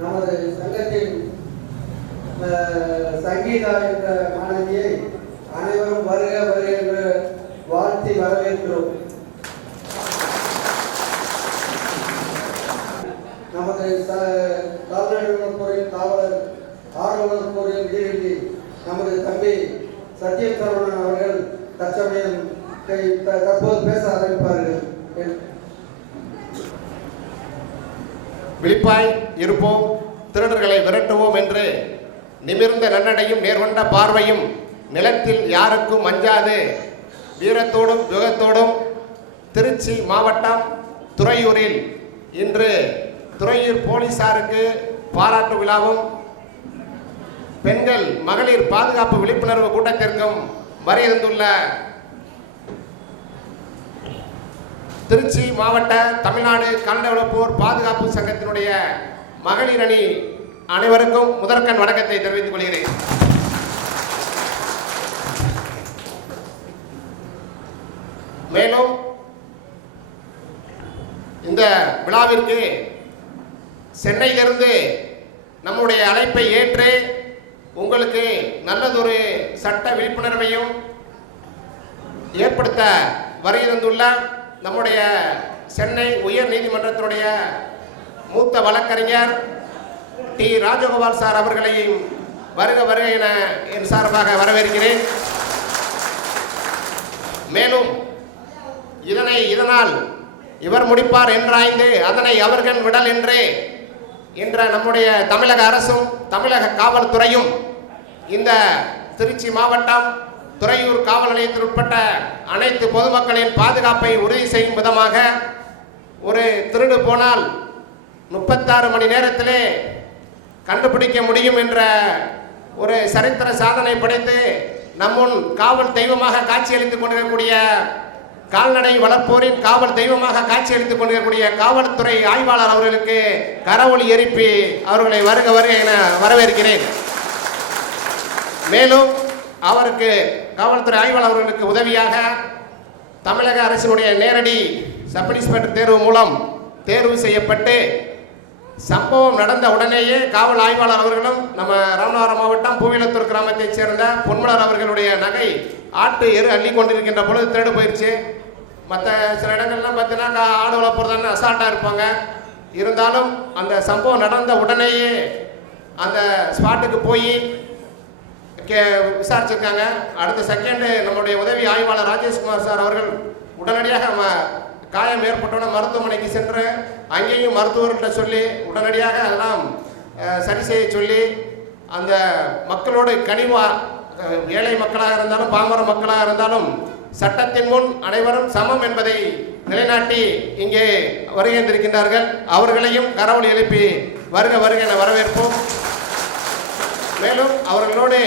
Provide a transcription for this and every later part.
நமது சங்கத்தின் சங்கீதா என்ற மாணவியை அனைவரும் வருக வருக என்று வாழ்த்தி வரவேற்கிறோம். நமது கால்நடை வளர்ப்போரின் காவலர் ஆர்வலர்போரின் விதிவின்றி நமது தம்பி சத்யம் சரவணன் அவர்கள் தற்சமயம் தற்போது பேச ஆரம்பிப்பார்கள். விழிப்பாய் இருப்போம், திருடர்களை விரட்டுவோம் என்று நிமிர்ந்த நன்னடையும் நேர்கொண்ட பார்வையும் நிலத்தில் யாருக்கும் அஞ்சாது வீரத்தோடும் யுகத்தோடும் திருச்சி மாவட்டம் துறையூரில் இன்று துறையூர் போலீசாருக்கு பாராட்டு விழாவும் பெண்கள் மகளிர் பாதுகாப்பு விழிப்புணர்வு கூட்டத்திற்கும் வரையிருந்துள்ள திருச்சி மாவட்ட தமிழ்நாடு கால்நடை வளர்ப்போர் பாதுகாப்பு சங்கத்தினுடைய மகளிர் அணி அனைவருக்கும் முதற்கண் வணக்கத்தை தெரிவித்துக் கொள்கிறேன். மேலும் இந்த விழாவிற்கு சென்னையிலிருந்து நம்முடைய அழைப்பை ஏற்று உங்களுக்கு நல்லதொரு சட்ட விழிப்புணர்வையும் ஏற்படுத்த வருகின்றுள்ள நம்முடைய சென்னை உயர் நீதிமன்றத்தினுடைய மூத்த வழக்கறிஞர் டி ராஜகோபால் சார் அவர்களையும் வருக வருக என என் சார்பாக வரவேற்கிறேன். மேலும் இதனால் இவர் முடிப்பார் என்றாய்ந்து அதனை அவர்கள் விடல் என்றே என்ற நம்முடைய தமிழக அரசும் தமிழக காவல்துறையும் இந்த திருச்சி மாவட்டம் துறையூர் காவல் நிலையத்தில் உட்பட்ட அனைத்து பொதுமக்களின் பாதுகாப்பை உறுதி செய்யும் விதமாக ஒரு திருடு போனால் 36 மணி நேரத்திலே கண்டுபிடிக்க முடியும் என்ற ஒரு சரித்திர சாதனை படைத்து நம்முன் காவல் தெய்வமாக காட்சியளித்துக் கொண்டிருக்கக்கூடிய கால்நடை வளர்ப்போரின் காவல் தெய்வமாக காட்சியளித்துக் கொண்டிருக்கக்கூடிய காவல்துறை ஆய்வாளர் அவர்களுக்கு கரவொலி எழுப்பி அவர்களை வருக வருக என வரவேற்கிறேன். மேலும் அவருக்கு காவல்துறை ஆய்வாளர் அவர்களுக்கு உதவியாக தமிழக அரசினுடைய நேரடி சப் இன்ஸ்பெக்டர் தேர்வு மூலம் தேர்வு செய்யப்பட்டு சம்பவம் நடந்த உடனேயே காவல் ஆய்வாளர் அவர்களும் நம்ம ராமநாதபுரம் மாவட்டம் பூவிலத்தூர் கிராமத்தைச் சேர்ந்த பொன்மலர் அவர்களுடைய நகை ஆட்டு எரு அள்ளி கொண்டிருக்கின்ற பொழுது திருடு போயிடுச்சு. மற்ற சில இடங்கள்லாம் பார்த்தீங்கன்னா ஆடு வளர்ப்போர் அசால்ட்டாக இருப்பாங்க. இருந்தாலும் அந்த சம்பவம் நடந்த உடனேயே அந்த ஸ்பாட்டுக்கு போய் விசாரிச்சிருக்காங்க. அடுத்த செகண்டு நம்முடைய உதவி ஆய்வாளர் ராஜேஷ்குமார் சார் அவர்கள் உடனடியாக காயம் ஏற்பட்டவுடன் மருத்துவமனைக்கு சென்று அங்கேயும் மருத்துவர்கிட்ட சொல்லி உடனடியாக அதெல்லாம் சரி செய்ய சொல்லி அந்த மக்களோடு கனிவாக ஏழை மக்களாக இருந்தாலும் பாமர மக்களாக இருந்தாலும் சட்டத்தின் முன் அனைவரும் சமம் என்பதை நிலைநாட்டி இங்கே வருகின்றிருக்கின்றார்கள். அவர்களையும் கரவொலி எழுப்பி வருக வருக என வரவேற்போம். மேலும் அவர்களோடு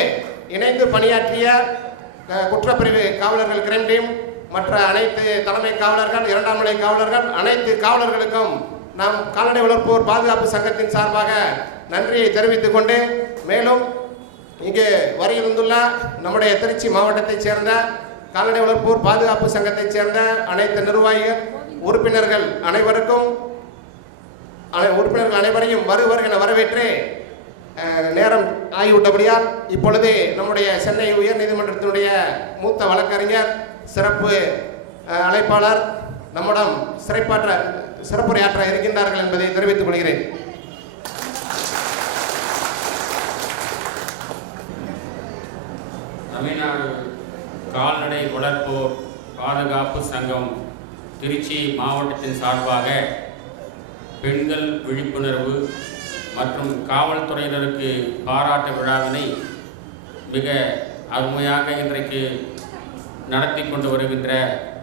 இணைந்து பணியாற்றிய குற்றப்பிரிவு காவலர்கள் கிரைம் டீம் மற்ற அனைத்து தலைமை காவலர்கள் 2ஆம் நிலை காவலர்கள் அனைத்து காவலர்களுக்கும் நாம் கால்நடை வளர்ப்போர் பாதுகாப்பு சங்கத்தின் சார்பாக நன்றியை தெரிவித்துக் கொண்டு மேலும் இங்கே வருகின்றுள்ள நம்முடைய திருச்சி மாவட்டத்தைச் சேர்ந்த கால்நடை வளர்ப்போர் பாதுகாப்பு சங்கத்தைச் சேர்ந்த அனைத்து நிர்வாகிகள் உறுப்பினர்கள் அனைவரையும் வருவர் என வரவேற்று நேரம் ஆகிவிட்டபடியால் இப்பொழுது நம்முடைய சென்னை உயர் நீதிமன்றத்தினுடைய மூத்த வழக்கறிஞர் சிறப்பு அழைப்பாளர் நம்மிடம் சிறப்புரையாற்ற இருக்கின்றார்கள் என்பதை தெரிவித்துக் கொள்கிறேன். தமிழ்நாடு கால்நடை வளர்ப்போர் பாதுகாப்பு சங்கம் திருச்சி மாவட்டத்தின் சார்பாக பெண்கள் விழிப்புணர்வு மற்றும் காவல்துறையினருக்கு பாராட்டு விழாவினை மிக அருமையாக இன்றைக்கு நடத்தி கொண்டு வருகின்ற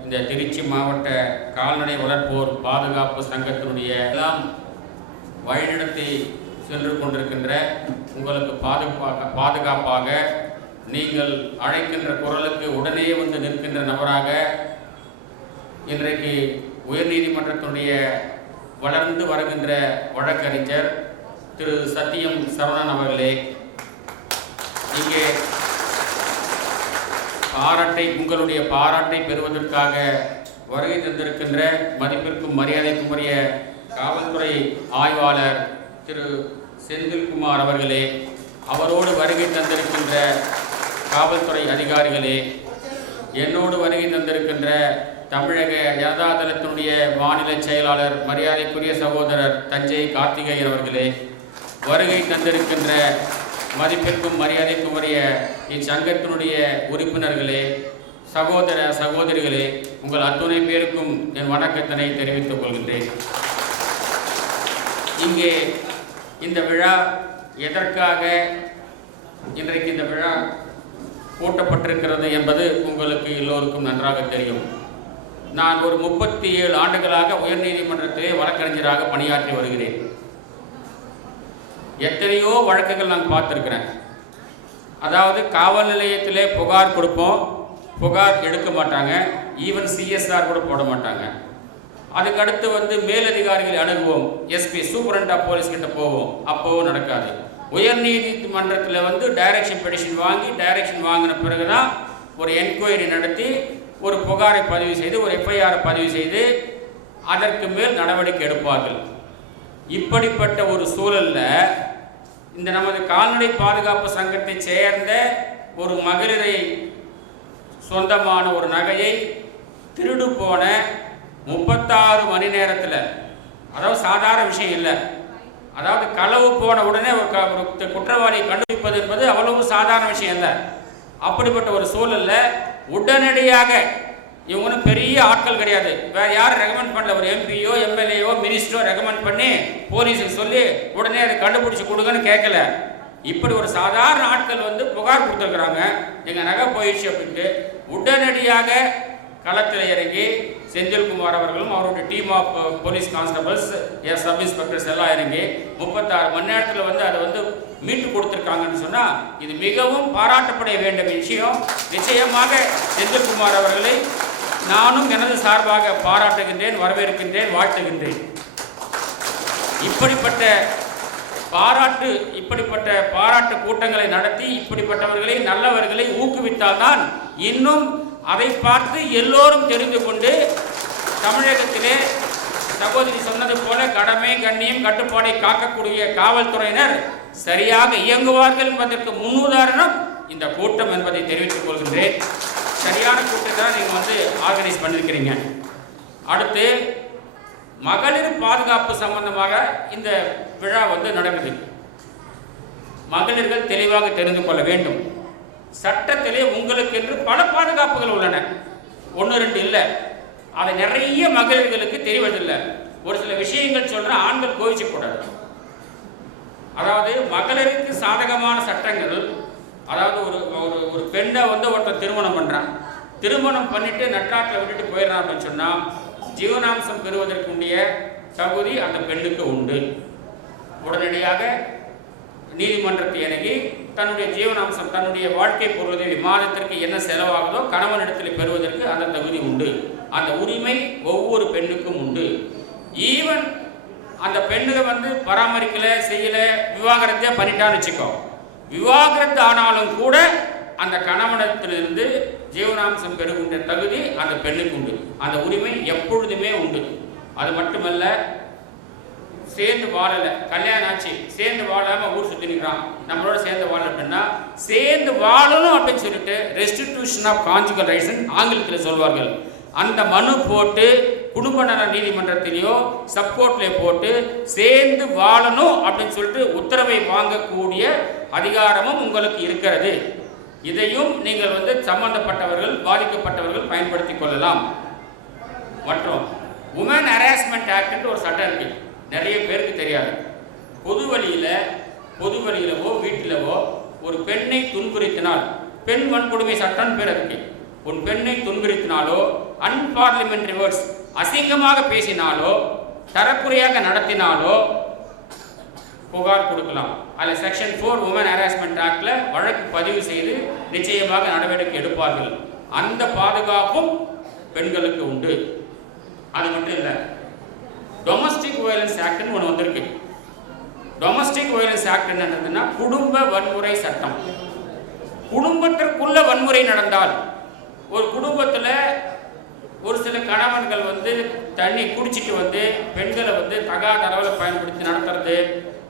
இந்த திருச்சி மாவட்ட கால்நடை வளர்ப்போர் பாதுகாப்பு சங்கத்தினுடைய எல்லாம் வழிநடத்தி சென்று கொண்டிருக்கின்ற உங்களுக்கு பாதுகாப்பாக நீங்கள் அழைக்கின்ற குரலுக்கு உடனே வந்து நிற்கின்ற நபராக இன்றைக்கு உயர்நீதிமன்றத்தினுடைய வளர்ந்து வருகின்ற வழக்கறிஞர் திரு சத்யம் சரவணன் அவர்களே, இங்கே உங்களுடைய பாராட்டை பெறுவதற்காக வருகை தந்திருக்கின்ற மதிப்பிற்கும் மரியாதைக்கும் உரிய காவல்துறை ஆய்வாளர் திரு செந்தில்குமார் அவர்களே, அவரோடு வருகை தந்திருக்கின்ற காவல்துறை அதிகாரிகளே, என்னோடு வருகை தந்திருக்கின்ற தமிழக ஜனதாதளத்தினுடைய மாநில செயலாளர் மரியாதைக்குரிய சகோதரர் தஞ்சை கார்த்திகேயன் அவர்களே, வருகை தந்திருக்கின்ற மதிப்பிற்கும் மரியாதைக்கும் உரிய இச்சங்கத்தினுடைய உறுப்பினர்களே, சகோதர சகோதரிகளே, உங்கள் அத்துணை பேருக்கும் என் வணக்கத்தினை தெரிவித்துக் கொள்கின்றேன். இங்கே இந்த விழா எதற்காக இன்றைக்கு இந்த விழா கூட்டப்பட்டிருக்கிறது என்பது உங்களுக்கு எல்லோருக்கும் நன்றாக தெரியும். நான் ஒரு 37 ஆண்டுகளாக உயர்நீதிமன்றத்திலே வழக்கறிஞராக பணியாற்றி வருகிறேன். எத்தனையோ வழக்குகள் நான் பார்த்துருக்கிறேன். அதாவது காவல் நிலையத்திலே புகார் கொடுப்போம், புகார் எடுக்க மாட்டாங்க, ஈவன் சிஎஸ்ஆர் கூட போட மாட்டாங்க. அதுக்கடுத்து மேலதிகாரிகளை அணுகுவோம், எஸ்பி சூப்பரண்ட் ஆஃப் போலீஸ் கிட்ட போவோம், அப்போவும் நடக்காது. உயர் நீதிமன்றத்தில் டைரக்ஷன் பெடிஷன் வாங்கி டைரக்ஷன் வாங்கின பிறகுதான் ஒரு என்கொயரி நடத்தி ஒரு புகாரை பதிவு செய்து ஒரு எஃப்ஐஆரை பதிவு செய்து அதற்கு மேல் நடவடிக்கை எடுப்பார்கள். இப்படிப்பட்ட ஒரு சூழலில் இந்த நமது கால்நடை பாதுகாப்பு சங்கத்தை சேர்ந்த ஒரு மகளிரை சொந்தமான ஒரு நகையை திருடு போன 36 மணி நேரத்தில், அதாவது சாதாரண விஷயம் இல்லை, அதாவது களவு போன உடனே ஒரு குற்றவாளியை கண்டுபிடிப்பது என்பது அவ்வளவு சாதாரண விஷயம் இல்லை. அப்படிப்பட்ட ஒரு சூழலில் உடனடியாக இவங்களும் பெரிய ஆட்கள் கிடையாது, வேற யாரும் ரெக்கமெண்ட் பண்ணல, ஒரு எம்பியோ எம்எல்ஏயோ மினிஸ்டரோ ரெக்கமெண்ட் பண்ணி போலீஸுக்கு சொல்லி உடனே அதை கண்டுபிடிச்சி கொடுங்கன்னு கேட்கல. இப்படி ஒரு சாதாரண ஆட்கள் புகார் கொடுத்துருக்குறாங்க, எங்கள் நகை போயிடுச்சு அப்படின்ட்டு. உடனடியாக களத்தில் இறங்கி செந்தில்குமார் அவர்களும் அவருடைய team of police constables sub inspectors எல்லாம் இறங்கி 36 மணி நேரத்தில் அதை மீட்டு கொடுத்துருக்காங்கன்னு சொன்னால் இது மிகவும் பாராட்டப்பட வேண்டிய விஷயம். நிச்சயமாக செந்தில்குமார் அவர்களை நானும் எனது சார்பாக பாராட்டுகின்றேன், வரவேற்கின்றேன், வாழ்த்துகின்றேன். இப்படிப்பட்ட பாராட்டு கூட்டங்களை நடத்தி இப்படிப்பட்டவர்களை நல்லவர்களை ஊக்குவித்தால்தான் இன்னும் அதை பார்த்து எல்லோரும் தெரிந்து கொண்டு தமிழகத்திலே சகோதரி சொன்னது போல கடமை கண்ணியம் கட்டுப்பாடை காக்கக்கூடிய காவல்துறையினர் சரியாக இயங்குவார்கள் என்பதற்கு முன்னுதாரணம் இந்த கூட்டம் என்பதை தெரிவித்துக் கொள்கின்றேன். சரியான கூட்டத்தை தான் நீங்கள் ஆர்கனைஸ் பண்ணியிருக்கிறீங்க. அடுத்து மகளிர் பாதுகாப்பு சம்பந்தமாக இந்த விழா நடக்குது. மகளிர்கள் தெளிவாக தெரிந்து கொள்ள வேண்டும். சட்டத்திலே உங்களுக்கு என்று பல பாதுகாப்புகள் உள்ளன, 1-2 இல்லை. அதை நிறைய மகளிர்களுக்கு தெரிவதில்லை. ஒரு சில விஷயங்கள் சொல்ற ஆண்கள் கோவிச்சக்கூடாது. அதாவது மகளிருக்கு சாதகமான சட்டங்கள், அதாவது ஒரு பெண்ணை ஒருத்தர் திருமணம் பண்றான், திருமணம் பண்ணிட்டு நட்டாட்டில் விட்டுட்டு போயிடறான் அப்படின்னு சொன்னா ஜீவனாம்சம் பெறுவதற்குரிய தகுதி அந்த பெண்ணுக்கு உண்டு. உடனடியாக நீதிமன்றத்தை இறங்கி தன்னுடைய ஜீவனாம்சம், தன்னுடைய வாழ்க்கை பொருளுதவி மாதத்திற்கு என்ன செலவாகுதோ கணவனிடத்தில் பெறுவதற்கு அந்த தகுதி உண்டு. அந்த உரிமை ஒவ்வொரு பெண்ணுக்கும் உண்டு. ஈவன் அந்த பெண்ணுக பராமரிக்கல செய்யல, விவாகரத்தே பண்ணிட்டான்னு வச்சுக்கோ, விவாகரத்து ஆனாலும் கூட அந்த கணவனிடத்திலிருந்து ஜீவனாம்சம் பெறுகின்ற தகுதி அந்த பெண்ணுக்கு உண்டு. அந்த உரிமை எப்பொழுதுமே உண்டு. அது மட்டுமல்ல, சேர்ந்து வாழலை, கல்யாணம் ஆச்சு, சேர்ந்து வாழாமல் ஊர் சுற்றி நிற்கிறான், நம்மளோட சேர்ந்து வாழ அப்படின்னா சேர்ந்து வாழணும் அப்படின்னு சொல்லிட்டு ரெஸ்டிடியூஷன் ஆஃப் கான்ஜுகல் ரைட்ஸ் ஆங்கிலத்தில் சொல்வார்கள். அந்த மனு போட்டு குடும்ப நல நீதிமன்றத்திலேயோ சப்கோர்ட்லேயே போட்டு சேர்ந்து வாழணும் அப்படின்னு சொல்லிட்டு உத்தரவை வாங்கக்கூடிய அதிகாரமும் உங்களுக்கு இருக்கிறது. இதையும் நீங்கள் சம்பந்தப்பட்டவர்கள் பாதிக்கப்பட்டவர்கள் பயன்படுத்தி கொள்ளலாம். மற்றும் உமன் ஹராஸ்மெண்ட் ஆக்ட் ஒரு சட்டம் இருக்கு, நிறைய பேருக்கு தெரியாது. பொது வழியிலவோ வீட்டிலவோ ஒரு பெண்ணை துன்புறுத்தினால், பெண் வன்கொடுமை சட்டம் பேர் இருக்கு, ஒரு பெண்ணை துன்புறுத்தினாலோ அன்பார்லிமெண்டரி வேர்ட்ஸ் அசிங்கமாக பேசினாலோ தரக்குறையாக நடத்தினாலோ புகார் கொடுக்கலாம். அதில் செக்ஷன் 4 உமன் ஹராஸ்மெண்ட் ஆக்ட்ல வழக்கு பதிவு செய்து நிச்சயமாக நடவடிக்கை எடுப்பார்கள். அந்த பாதுகாப்பும் பெண்களுக்கு உண்டு. அது மட்டும் இல்லை, டொமஸ்டிக் வயலன்ஸ் ஆக்ட்னு ஒன்று வந்திருக்கு. டொமஸ்டிக் வயலன்ஸ் ஆக்ட் என்னன்னா குடும்ப வன்முறை சட்டம். குடும்பத்திற்குள்ள வன்முறை நடந்தால், ஒரு குடும்பத்தில் ஒரு சில கணவன்கள் தண்ணி குடிச்சிட்டு பெண்களை தகாத அளவில் பயன்படுத்தி நடத்துறது,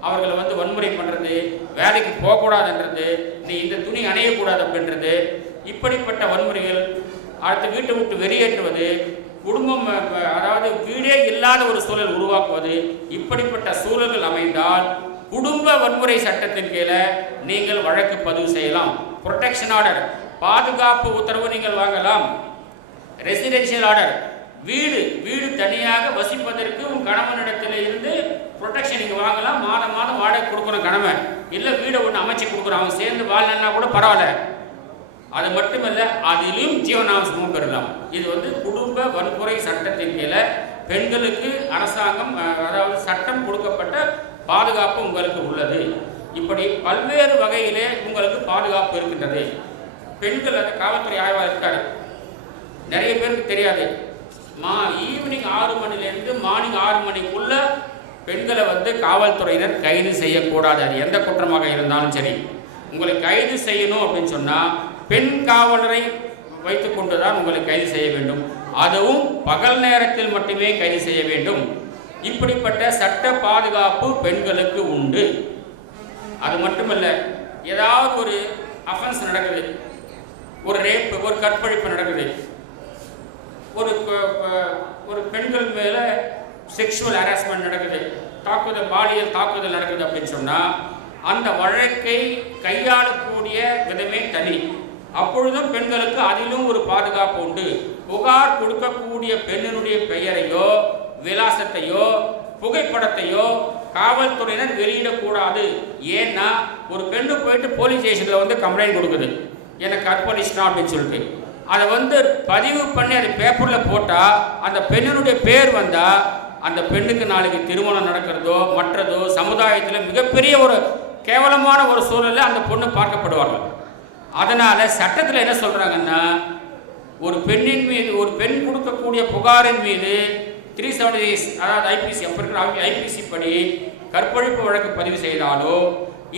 அவர்களை வந்து வன்முறை பண்ணுறது, வேலைக்கு போகக்கூடாதுன்றது, நீ இந்த துணி அணையக்கூடாது அப்படின்றது, இப்படிப்பட்ட வன்முறைகள், அடுத்த வீட்டை விட்டு வெளியேற்றுவது, குடும்பம் அதாவது வீடே இல்லாத ஒரு சூழல் உருவாக்குவது, இப்படிப்பட்ட சூழல்கள் அமைந்தால் குடும்ப வன்முறை சட்டத்தின் கீழே நீங்கள் வழக்கு பதிவு செய்யலாம். புரொடெக்ஷன் ஆர்டர், பாதுகாப்பு உத்தரவு நீங்கள் வாங்கலாம். ரெசிடென்ஷியல் ஆர்டர், வீடு தனியாக வசிப்பதற்கு உன் கணவனிடத்தில் இருந்து ப்ரொடெக்ஷன் நீங்கள் வாங்கலாம். மாதம் மாதம் வாடகை கொடுக்குற கணவன், இல்லை வீடை ஒன்று அமைச்சு கொடுக்குறோம், அவங்க சேர்ந்து வாழலன்னா கூட பரவாயில்ல. அது மட்டுமல்ல, அதிலும் ஜீவனாம்சமும் பெறலாம். இது வந்து குடும்ப வன்முறை சட்டத்தின் கீழே பெண்களுக்கு அரசாங்கம் அதாவது சட்டம் கொடுக்கப்பட்ட பாதுகாப்பு உங்களுக்கு உள்ளது. இப்படி பல்வேறு வகையிலே உங்களுக்கு பாதுகாப்பு இருக்கின்றது. பெண்கள் அந்த காவல்துறை ஆய்வாக இருக்காரு, நிறைய பேருக்கு தெரியாது. ஈவினிங் 6 மணிலேருந்து மார்னிங் 6 மணிக்குள்ள பெண்களை வந்து காவல்துறையினர் கைது செய்யக்கூடாது. அது எந்த குற்றமாக இருந்தாலும் சரி. உங்களை கைது செய்யணும் அப்படின்னு சொன்னால் பெண் காவலரை வைத்துக்கொண்டு தான் உங்களை கைது செய்ய வேண்டும். அதுவும் பகல் நேரத்தில் மட்டுமே கைது செய்ய வேண்டும். இப்படிப்பட்ட சட்ட பாதுகாப்பு பெண்களுக்கு உண்டு. அது மட்டுமல்ல, ஏதாவது ஒரு அஃபென்ஸ் நடக்குது, ஒரு ரேப், ஒரு கற்பழிப்பு நடக்குது, ஒரு பெண்கள் மேலே செக்ஷுவல் ஹராஸ்மெண்ட் நடக்குது, பாலியல் தாக்குதல் நடக்குது அப்படின்னு சொன்னால் அந்த வழக்கை கையாளக்கூடிய விதமே தனி. அப்பொழுதும் பெண்களுக்கு அதிலும் ஒரு பாதுகாப்பு உண்டு. புகார் கொடுக்கக்கூடிய பெண்ணினுடைய பெயரையோ விலாசத்தையோ புகைப்படத்தையோ காவல்துறையினர் வெளியிடக்கூடாது. ஏன்னா ஒரு பெண்ணு போயிட்டு போலீஸ் ஸ்டேஷனில் வந்து கம்ப்ளைண்ட் கொடுக்குது, எனக்கு கற்பழிச்சிட்டான் அப்படின்னு சொல்லிட்டு. அதை வந்து பதிவு பண்ணி அது பேப்பரில் போட்டால் அந்த பெண்ணினுடைய பேர் வந்தால் அந்த பெண்ணுக்கு நாளைக்கு திருமணம் நடக்கிறதோ மற்றதோ சமுதாயத்தில் மிகப்பெரிய ஒரு கேவலமான ஒரு சூழலில் அந்த பொண்ணு பார்க்கப்படுவார்கள். அதனால் சட்டத்தில் என்ன சொல்கிறாங்கன்னா, ஒரு பெண்ணின் மீது ஒரு பெண் கொடுக்கக்கூடிய புகாரின் மீது 370 அதாவது ஐபிசி அப்போ இருக்கிற ஐபிசி படி கற்பழிப்பு வழக்கு பதிவு செய்தாலோ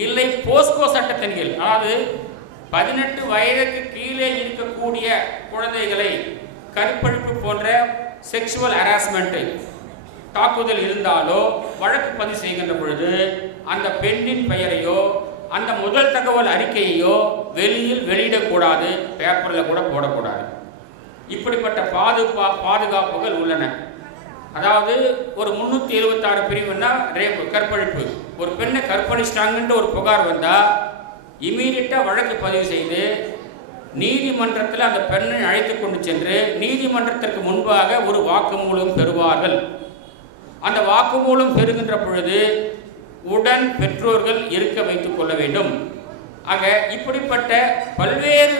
இல்லை போஸ்கோ சட்டத்தின் கீழ், அதாவது 18 வயதுக்கு கீழே இருக்கக்கூடிய குழந்தைகளை கற்பழிப்பு போன்ற செக்ஷுவல் ஹராஸ்மெண்ட் தாக்குதல் இருந்தாலோ வழக்கு பதிவு செய்கின்ற பொழுது அந்த பெண்ணின் பெயரையோ அந்த முதல் தகவல் அறிக்கையையோ வெளியில் வெளியிடக்கூடாது, பேப்பரில் கூட போடக்கூடாது. இப்படிப்பட்ட பாதுகாப்புகள் உள்ளன. அதாவது ஒரு 376 பிரிவுன்னா ரேப்பு, கற்பழிப்பு. ஒரு பெண்ணை கற்பழிச்சிட்டாங்கன்ற ஒரு புகார் வந்தால் இமீடியட்டாக வழக்கு பதிவு செய்து நீதிமன்றத்தில் அந்த பெண்ணை அழைத்து கொண்டு சென்று நீதிமன்றத்திற்கு முன்பாக ஒரு வாக்குமூலம் பெறுவார்கள். அந்த வாக்குமூலம் பெறுகின்ற பொழுது உடன் பெற்றோர்கள் இருக்க வைத்துக் கொள்ள வேண்டும். ஆக இப்படிப்பட்ட பல்வேறு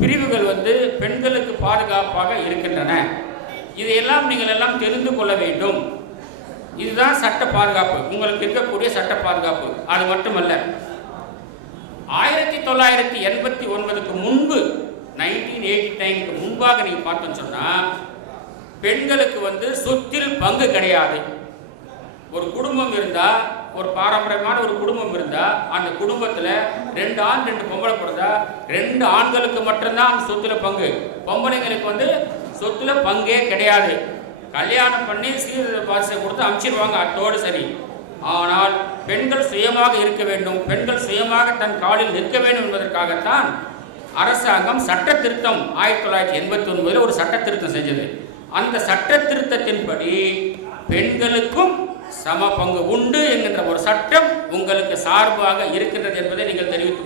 பிரிவுகள் வந்து பெண்களுக்கு பாதுகாப்பாக இருக்கின்றன. இதையெல்லாம் நீங்கள் எல்லாம் தெரிந்து கொள்ள வேண்டும். இதுதான் சட்ட பாதுகாப்பு, உங்களுக்கு இருக்கக்கூடிய சட்ட பாதுகாப்பு. அது மட்டுமல்ல, 1989க்கு முன்பு 1989க்கு முன்பாக நீங்கள் பார்த்தோன்னு சொன்னால் பெண்களுக்கு வந்து சொத்தில் பங்கு கிடையாது. ஒரு குடும்பம் இருந்தால், ஒரு பாரம்பரியமான ஒரு குடும்பம் இருந்தால் அந்த குடும்பத்தில் 2 ஆண் 2 பொம்பளை பிறந்தா 2 ஆண்களுக்கு மட்டும்தான் அந்த சொத்தில் பங்கு. பொம்பளைங்களுக்கு வந்து சொத்தில் பங்கே கிடையாது. கல்யாணம் பண்ணி சீர்வாசை கொடுத்து அனுப்பிச்சிடுவாங்க, அத்தோடு சரி. ஆனால் பெண்கள் சுயமாக இருக்க வேண்டும், பெண்கள் சுயமாக தன் காலில் நிற்க வேண்டும் என்பதற்காகத்தான் அரசாங்கம் சட்ட திருத்தம் 1989 ஒரு சட்ட திருத்தம் செஞ்சது. அந்த சட்ட திருத்தத்தின்படி பெண்களுக்கும் சம பங்கு உண்டு என்கின்ற ஒரு சட்டம் உங்களுக்கு சார்பாக இருக்கின்றது என்பதை நீங்கள் தெரிந்து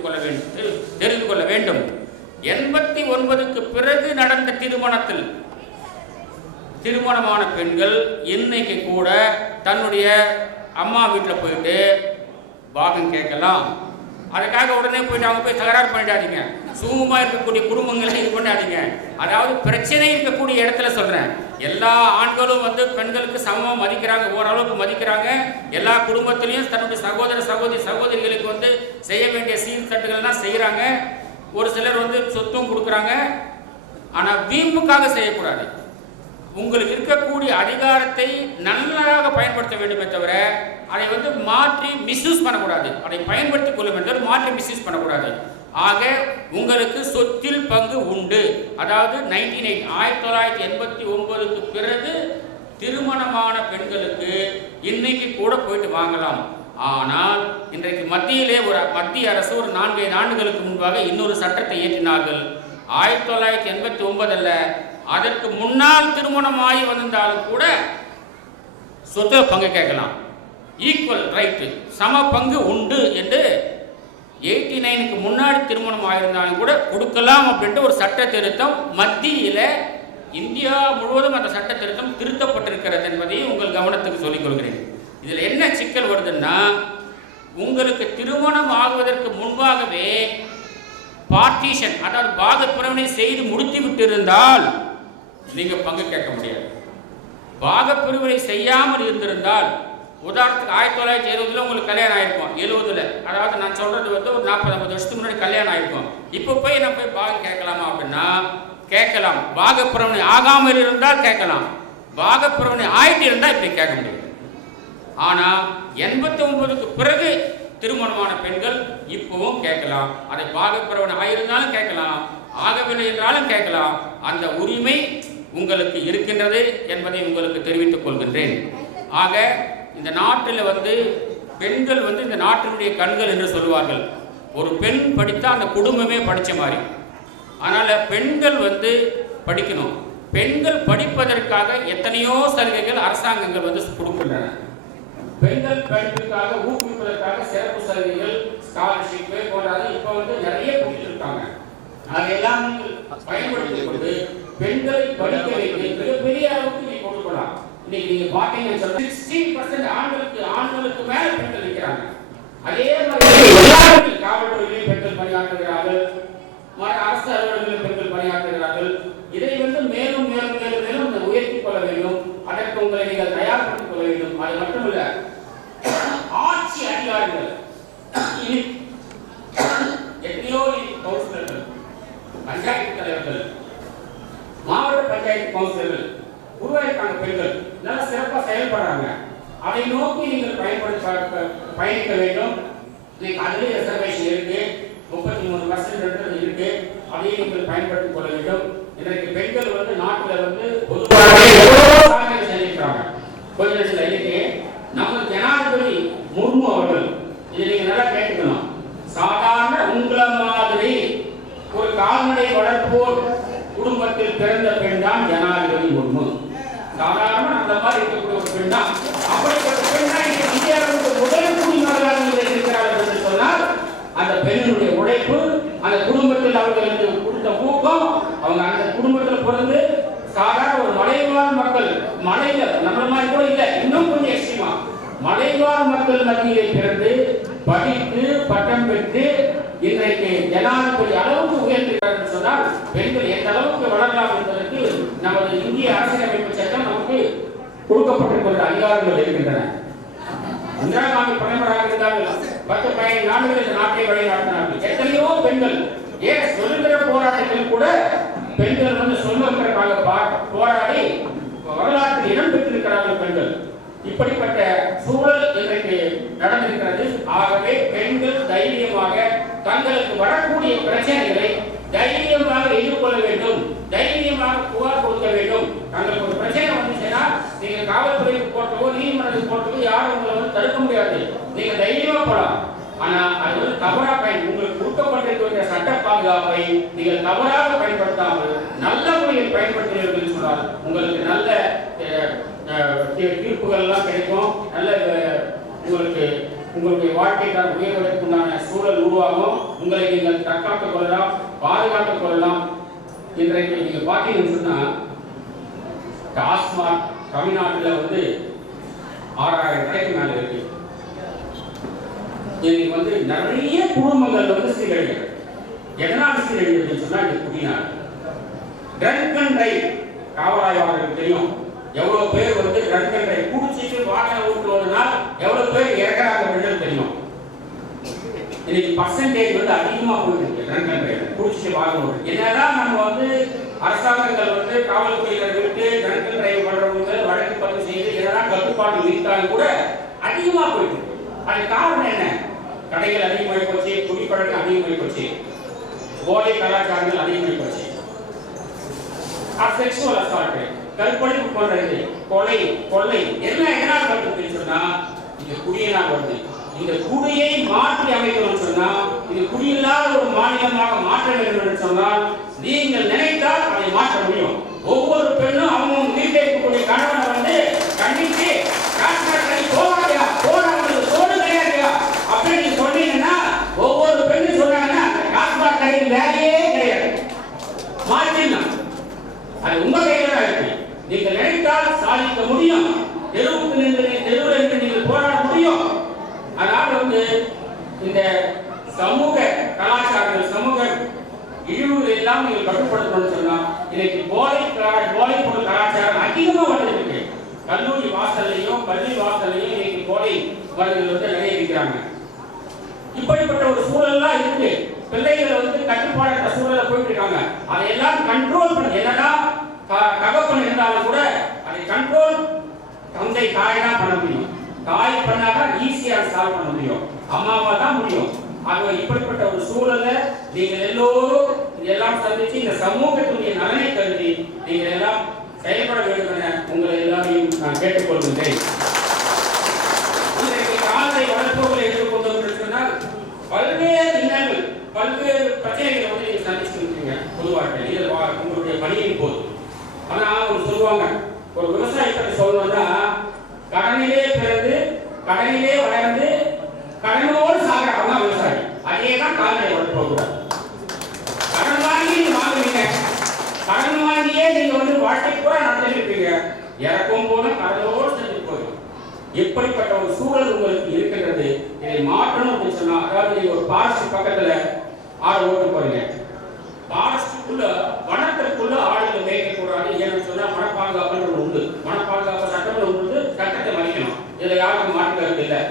கொள்ள வேண்டும். 89க்கு பிறகு நடந்த திருமணமான பெண்கள் இன்னைக்கு கூட தன்னுடைய அம்மா வீட்டில் போயிட்டு பாகம் கேட்கலாம். அதுக்காக உடனே போயிட்டு அவங்க போய் தகராறு பண்ணிடாதீங்க. சுமூகமாக இருக்கக்கூடிய குடும்பங்களை இது பண்ணாதீங்க. அதாவது பிரச்சனை இருக்கக்கூடிய இடத்துல சொல்கிறேன், எல்லா ஆண்களும் வந்து பெண்களுக்கு சமமாக மதிக்கிறாங்க, ஓரளவுக்கு மதிக்கிறாங்க. எல்லா குடும்பத்திலையும் தன்னுடைய சகோதரிகளுக்கு வந்து செய்ய வேண்டிய சீர்தட்டுகள்லாம் செய்கிறாங்க. ஒரு சிலர் வந்து சொத்தும் கொடுக்குறாங்க. ஆனால் வீம்புக்காக செய்யக்கூடாது. உங்களுக்கு இருக்கக்கூடிய அதிகாரத்தை நன்றாக பயன்படுத்த வேண்டுமே தவிர அதை வந்து மாற்றி மிஸ்யூஸ் பண்ணக்கூடாது. அதை பயன்படுத்திக் கொள்ள வேண்டும், மாற்றி மிஸ்யூஸ் பண்ணக்கூடாது. ஆக உங்களுக்கு சொத்தில் பங்கு உண்டு. அதாவது 1989க்கு பிறகு திருமணமான பெண்களுக்கு இன்னைக்கு கூட போயிட்டு வாங்கலாம். ஆனால் இன்றைக்கு மத்திய அரசு ஒரு 4-5 ஆண்டுகளுக்கு முன்பாக இன்னொரு சட்டத்தை இயற்றினார்கள். 1989 அல்ல, அதற்கு முன்னால் திருமணம் ஆகி வந்திருந்தாலும் கூட சொத்து பங்கு கேட்கலாம். ஈக்குவல் ரைட்டு, சம பங்கு உண்டு என்று 89க்கு முன்னாடி திருமணம் ஆயிருந்தாலும் கூட கொடுக்கலாம் அப்படின்ட்டு ஒரு சட்ட திருத்தம் மத்தியில் இந்தியா முழுவதும் அந்த சட்ட திருத்தம் திருத்தப்பட்டிருக்கிறது என்பதையும் உங்கள் கவனத்துக்கு சொல்லிக் கொள்கிறேன். இதில் என்ன சிக்கல் வருதுன்னா, உங்களுக்கு திருமணம் ஆகுவதற்கு முன்பாகவே பார்ட்டிஷன், அதாவது பாகப்பிரிவினை செய்து முடித்து விட்டிருந்தால் நீங்கள் பங்கு கேட்க முடியாது. பாகப்பிரிவினை செய்யாமல் இருந்திருந்தால், உதாரணத்துக்கு 1970 உங்களுக்கு கல்யாணம் ஆயிருக்கும், 70, அதாவது நான் சொல்றது வந்து ஒரு 40-50 வருஷத்துக்கு முன்னாடி கல்யாணம் ஆயிருக்கும். இப்போ போய் நான் போய் பாகம் கேட்கலாமா அப்படின்னா கேட்கலாம். பாகப்பிரிவினை ஆகாமல் இருந்தால் கேட்கலாம், பாகப்பிரிவினை ஆயிட்டு இருந்தால் இப்படி கேட்க முடியும். ஆனால் 89க்கு பிறகு திருமணமான பெண்கள் இப்பவும் கேட்கலாம். அதை பாகப்பிரிவினை ஆயிருந்தாலும் கேட்கலாம், ஆகவில்லை என்றாலும் கேட்கலாம். அந்த உரிமை உங்களுக்கு இருக்கின்றது என்பதை உங்களுக்கு தெரிவித்துக் கொள்கின்றேன். ஆக இந்த நாட்டில் வந்து பெண்கள் வந்து இந்த நாட்டினுடைய கண்கள் என்று சொல்லுவார்கள். ஒரு பெண் படித்தா அந்த குடும்பமே படித்த மாதிரி. அதனால் பெண்கள் வந்து படிக்கணும். பெண்கள் படிப்பதற்காக எத்தனையோ சலுகைகள் அரசாங்கங்கள் வந்து கொடுக்கின்றன. பெண்கள் படிப்புக்காக ஊக்குவிப்பதற்காக சிறப்பு சலுகைகள், ஸ்காலர்ஷிப் போன்றது இப்போ வந்து நிறைய கொடுத்துருக்காங்க. அதையெல்லாம் பயன்படுத்திக் கொண்டு பெண்களை படிக்க வைத்து மிகப்பெரிய அளவுக்கு நீ கொடுக்கலாம். இன்னைக்கு நீங்க பாத்தீங்கன்னு சொன்னா 60% ஆண்களுக்கு மேல பெண்கள் இருக்கிறாங்க. அதே மாதிரி காவல்துறையிலே பெண்கள் பணியாற்றுகிறார்கள், அரசு அலுவலகங்களில் பெண்கள் பணியாற்றுகிறார்கள். இதை வந்து மேலும் மேலும் மேலும் மேலும் உயர்த்திக் கொள்ள வேண்டும். அதற்கு உங்களை நீங்கள் தயார்படுத்திக் கொள்ள வேண்டும். அது மட்டுமல்ல, ஆட்சி அதிகாரிகள் எத்தனையோ கவுன்சிலர்கள், பஞ்சாயத்து தலைவர்கள், மாவட்ட பஞ்சாயத்து கவுன்சிலர்கள் உருவாயிருக்காங்க. பெண்கள் நல்லா சிறப்பாக செயல்படுறாங்க. அதை நோக்கி நீங்கள் பயணிக்க வேண்டும். அதிலே ரிசர்வேஷன் இருக்கு, 33% இருக்கு. அதையும் நீங்கள் பயன்படுத்திக் கொள்ள வேண்டும். இன்றைக்கு பெண்கள் வந்து நாட்டில் வந்து பொதுவாக செஞ்சிருக்காங்க. கொஞ்ச நேரத்தில் இன்னைக்கு நம்ம ஜனாதிபதி முர்மு அவர்கள், இதை நீங்க நல்லா கேட்டுக்கணும். சாதாரண உங்களை மாதிரி ஒரு கால்நடை வளர்ப்போர் குடும்பத்தில் பிறந்த பெண் தான் ஜனாதிபதி முர்மு. சாதாரண அந்த மாதிரி இருக்கக்கூடிய ஒரு பெண் தான். அப்படிப்பட்ட பெண் தான் இந்தியாவுக்கு முதல் குடிமகளாக இருக்கிறார்கள் என்று சொன்னால், அந்த பெண்ணுடைய உழைப்பு, அந்த குடும்பத்தில் அவர்களுக்கு கொடுத்த ஊக்கம், அவங்க அந்த குடும்பத்தில் பிறந்து சாதாரண ஒரு மலைவாழ் மக்கள், மலையில நம்ம மாதிரி கூட இல்லை, இன்னும் கொஞ்சம் எக்ஸ்ட்ரீமா மலைவாழ் மக்கள் மத்தியிலே பிறந்து படித்து பட்டம் பெற்று இன்றைக்கு ஜனாதிபதி அளவுக்கு உயர்ந்திருக்கிறார் என்று சொன்னால், பெண்கள் எந்த அளவுக்கு வளரலாம் என்பதற்கு நமது இந்திய அரசியலமைப்பு சட்டம் நமக்கு கொடுக்கப்பட்டிருக்கிற அதிகாரங்கள் இருக்கின்றன. இந்திரா காந்தி பிரதமராக இருந்தார்கள். 10-15 நாடுகள் இந்த நாட்டை வழிநடத்தினார்கள். எத்தனையோ பெண்கள், ஏன் சுதந்திர போராட்டத்தில் கூட பெண்கள் வந்து சுதந்திரத்திற்காக போராடி வரலாற்றில் இடம் பெற்றிருக்கிறார்கள் பெண்கள். இப்படிப்பட்ட சூழல் இன்றைக்கு நடந்திருக்கிறது. ஆகவே பெண்கள் தைரியமாக தங்களுக்கு வரக்கூடிய பிரச்சனைகளை தைரியமாக எதிர்கொள்ள வேண்டும், தைரியமாக புகார் கொடுக்க வேண்டும். தங்களுக்கு ஒரு பிரச்சனை வந்துச்சுன்னா நீங்க காவல்துறைக்கு போட்டவோ நீதிமன்றத்துக்கு போட்டவோ யாரும் உங்களை வந்து தடுக்க முடியாது. நீங்க தைரியமா போகலாம். ஆனா அது வந்து தவறா உங்களுக்கு கொடுக்கப்பட்டிருக்கிற சட்ட பாதுகாப்பை நீங்கள் தவறாக பயன்படுத்தாமல் நல்ல முறையில் பயன்படுத்தினீர்கள் சொன்னால் உங்களுக்கு நல்ல தீர்ப்புகள் எல்லாம் கிடைக்கும். நல்ல உங்களுடைய வாழ்க்கைக்கான உயர்வதற்குண்டான சூழல் உருவாகும். உங்களை நீங்கள் தற்காத்துக் கொள்ளலாம், பாதுகாத்துக் கொள்ளலாம். இன்றைக்கு நீங்க பார்த்தீங்கன்னு சொன்னா, டாஸ்மாக் தமிழ்நாட்டில் வந்து 6000 கடைக்கு மேல இருக்கு. இன்னைக்கு வந்து நிறைய குடும்பங்கள் வந்து சீரழிகிறது. எதனால் சீரழிகிறது சொன்னா, இது குடினார். ட்ரங்க் அண்ட் டிரைவ், காவலாய்வாளர்களுக்கு தெரியும் எவ்வளவு பேர் வந்து ட்ரங்க் அண்ட் டிரைவ் குடிச்சிட்டு வாகனம் ஓட்டுவதனால் எவ்வளவு பேர் இறக்குறாங்க தெரியும். இன்னைக்கு பர்சன்டேஜ் வந்து அதிகமாக போயிருக்கு. ட்ரங்க் அண்ட் டிரைவ் குடிச்சிட்டு வாகனம் ஓட்டு. என்னதான் நம்ம வந்து அரசாங்கங்கள் வந்து காவல்துறையினர்களுக்கு ட்ரங்க் அண்ட் டிரைவ் பண்றவங்க வழக்கு பதிவு செய்து என்னதான் கட்டுப்பாடு விதித்தாலும் கூட அதிகமாக போயிட்டு. அது காரணம் என்ன? கடைகள் அதிகமாகி போச்சு, குடிப்பழக்கம் அதிகமாகி போச்சு, போதை கலாச்சாரங்கள் அதிகமாகி போச்சு, செக்ஷுவல் அசால்ட் கற்பழிப்பு போன்றது, கொலை, கொள்ளை எல்லாம் எதனால் வருது சொன்னா இந்த குடியினால் வருது. இந்த குடியை மாற்றி அமைக்கணும்னு சொன்னா, இது குடியில்லாத ஒரு மாநிலமாக மாற்ற வேண்டும் என்று சொன்னால் நீங்கள் நினைத்தால் அதை மாற்ற முடியும். ஒவ்வொரு பெண்ணும் அவங்க வீட்டில் இருக்கக்கூடிய கணவனை வந்து கண்டித்து போராடியா போராடுறது சோடு கிடையாதுயா அப்படின்னு நீங்க சொன்னீங்கன்னா, ஒவ்வொரு பெண்ணும் சொன்னாங்கன்னா அந்த காஸ்பாட் கடையில் வேலையே கிடையாது, மாற்றிடலாம். அது உங்க கையில தான் இருக்கு. நீங்கள் நினைத்தால் சாதிக்க முடியும். தெருவுக்கு நின்று தெருவில் இருந்து நீங்கள் போராட முடியும். அதனால வந்து இந்த சமூக கலாச்சாரங்கள், சமூக இழிவுகள் எல்லாம் நீங்கள் கட்டுப்படுத்தணும்னு சொன்னா, இன்னைக்கு போதை பொருள் கலாச்சாரம் அதிகமா வந்துருக்கு. கல்லூரி வாசல்லையும் பள்ளி வாசல்லையும் இன்னைக்கு போதை மருந்துகள் வந்து நிறைய இருக்கிறாங்க. இப்படிப்பட்ட ஒரு சூழல்லாம் இருக்கு. பிள்ளைகளை வந்து கட்டுப்பாடற்ற சூழல போயிட்டு இருக்காங்க. அதையெல்லாம் கண்ட்ரோல் பண்ண, என்னன்னா தகப்பன் இருந்தாலும் கூட அதை கண்ட்ரோல் தந்தை தாய் தான் பண்ண முடியும். தாய் பண்ணாதான் ஈஸியா சால்வ் பண்ண முடியும், அம்மாவா தான் முடியும். ஆக இப்படிப்பட்ட ஒரு சூழலை நீங்கள் எல்லோரும் இதெல்லாம் சந்திச்சு இந்த சமூகத்துடைய நலனை கருதி நீங்கள் எல்லாம் செயல்பட வேண்டும் என உங்களை எல்லாரையும் நான் கேட்டுக்கொள்கின்றேன். இன்றைக்கு கால்நடை வளர்ப்புகளை எதிர்கொண்டு சொன்னால் பல்வேறு இன்னல்கள், பல்வேறு பிரச்சனைகளை வந்து நீங்க சந்திச்சிருக்கீங்க பொதுவாக உங்களுடைய பணியின் போது. ஆனா அவங்க சொல்லுவாங்க, ஒரு விவசாயத்தை சொல்லணும்னா கடனிலே பிறந்து கடனிலே வளர்ந்து கடனோடு சாகிறவங்க விவசாயி. அதே தான் கால்நடை வளர்ப்பு. கடன் வாங்கி நீங்க வாங்குவீங்க, கடன் வாங்கியே நீங்க வந்து வாழ்க்கை கூட நடத்திருப்பீங்க, இறக்கும் போது கடனோடு செஞ்சு போயிடும். எப்படிப்பட்ட ஒரு சூழல் உங்களுக்கு இருக்கின்றது. இதை மாற்றணும் அப்படின்னு சொன்னா, அதாவது நீங்க ஒரு ஃபாரஸ்ட் பக்கத்துல ஆடு ஓட்டு போறீங்க, ஃபாரஸ்டுக்குள்ள வனத்திற்குள்ள ஆடுகள் மேய்க்கக்கூடாது. ஏன்னு சொன்னா வன பாதுகாப்பு உண்டு, வன பாதுகாப்பு சட்டம் உண்டு, சட்டத்தை மதிக்கணும். இதுல யாருக்கும் மாற்று கருத்து இல்லை.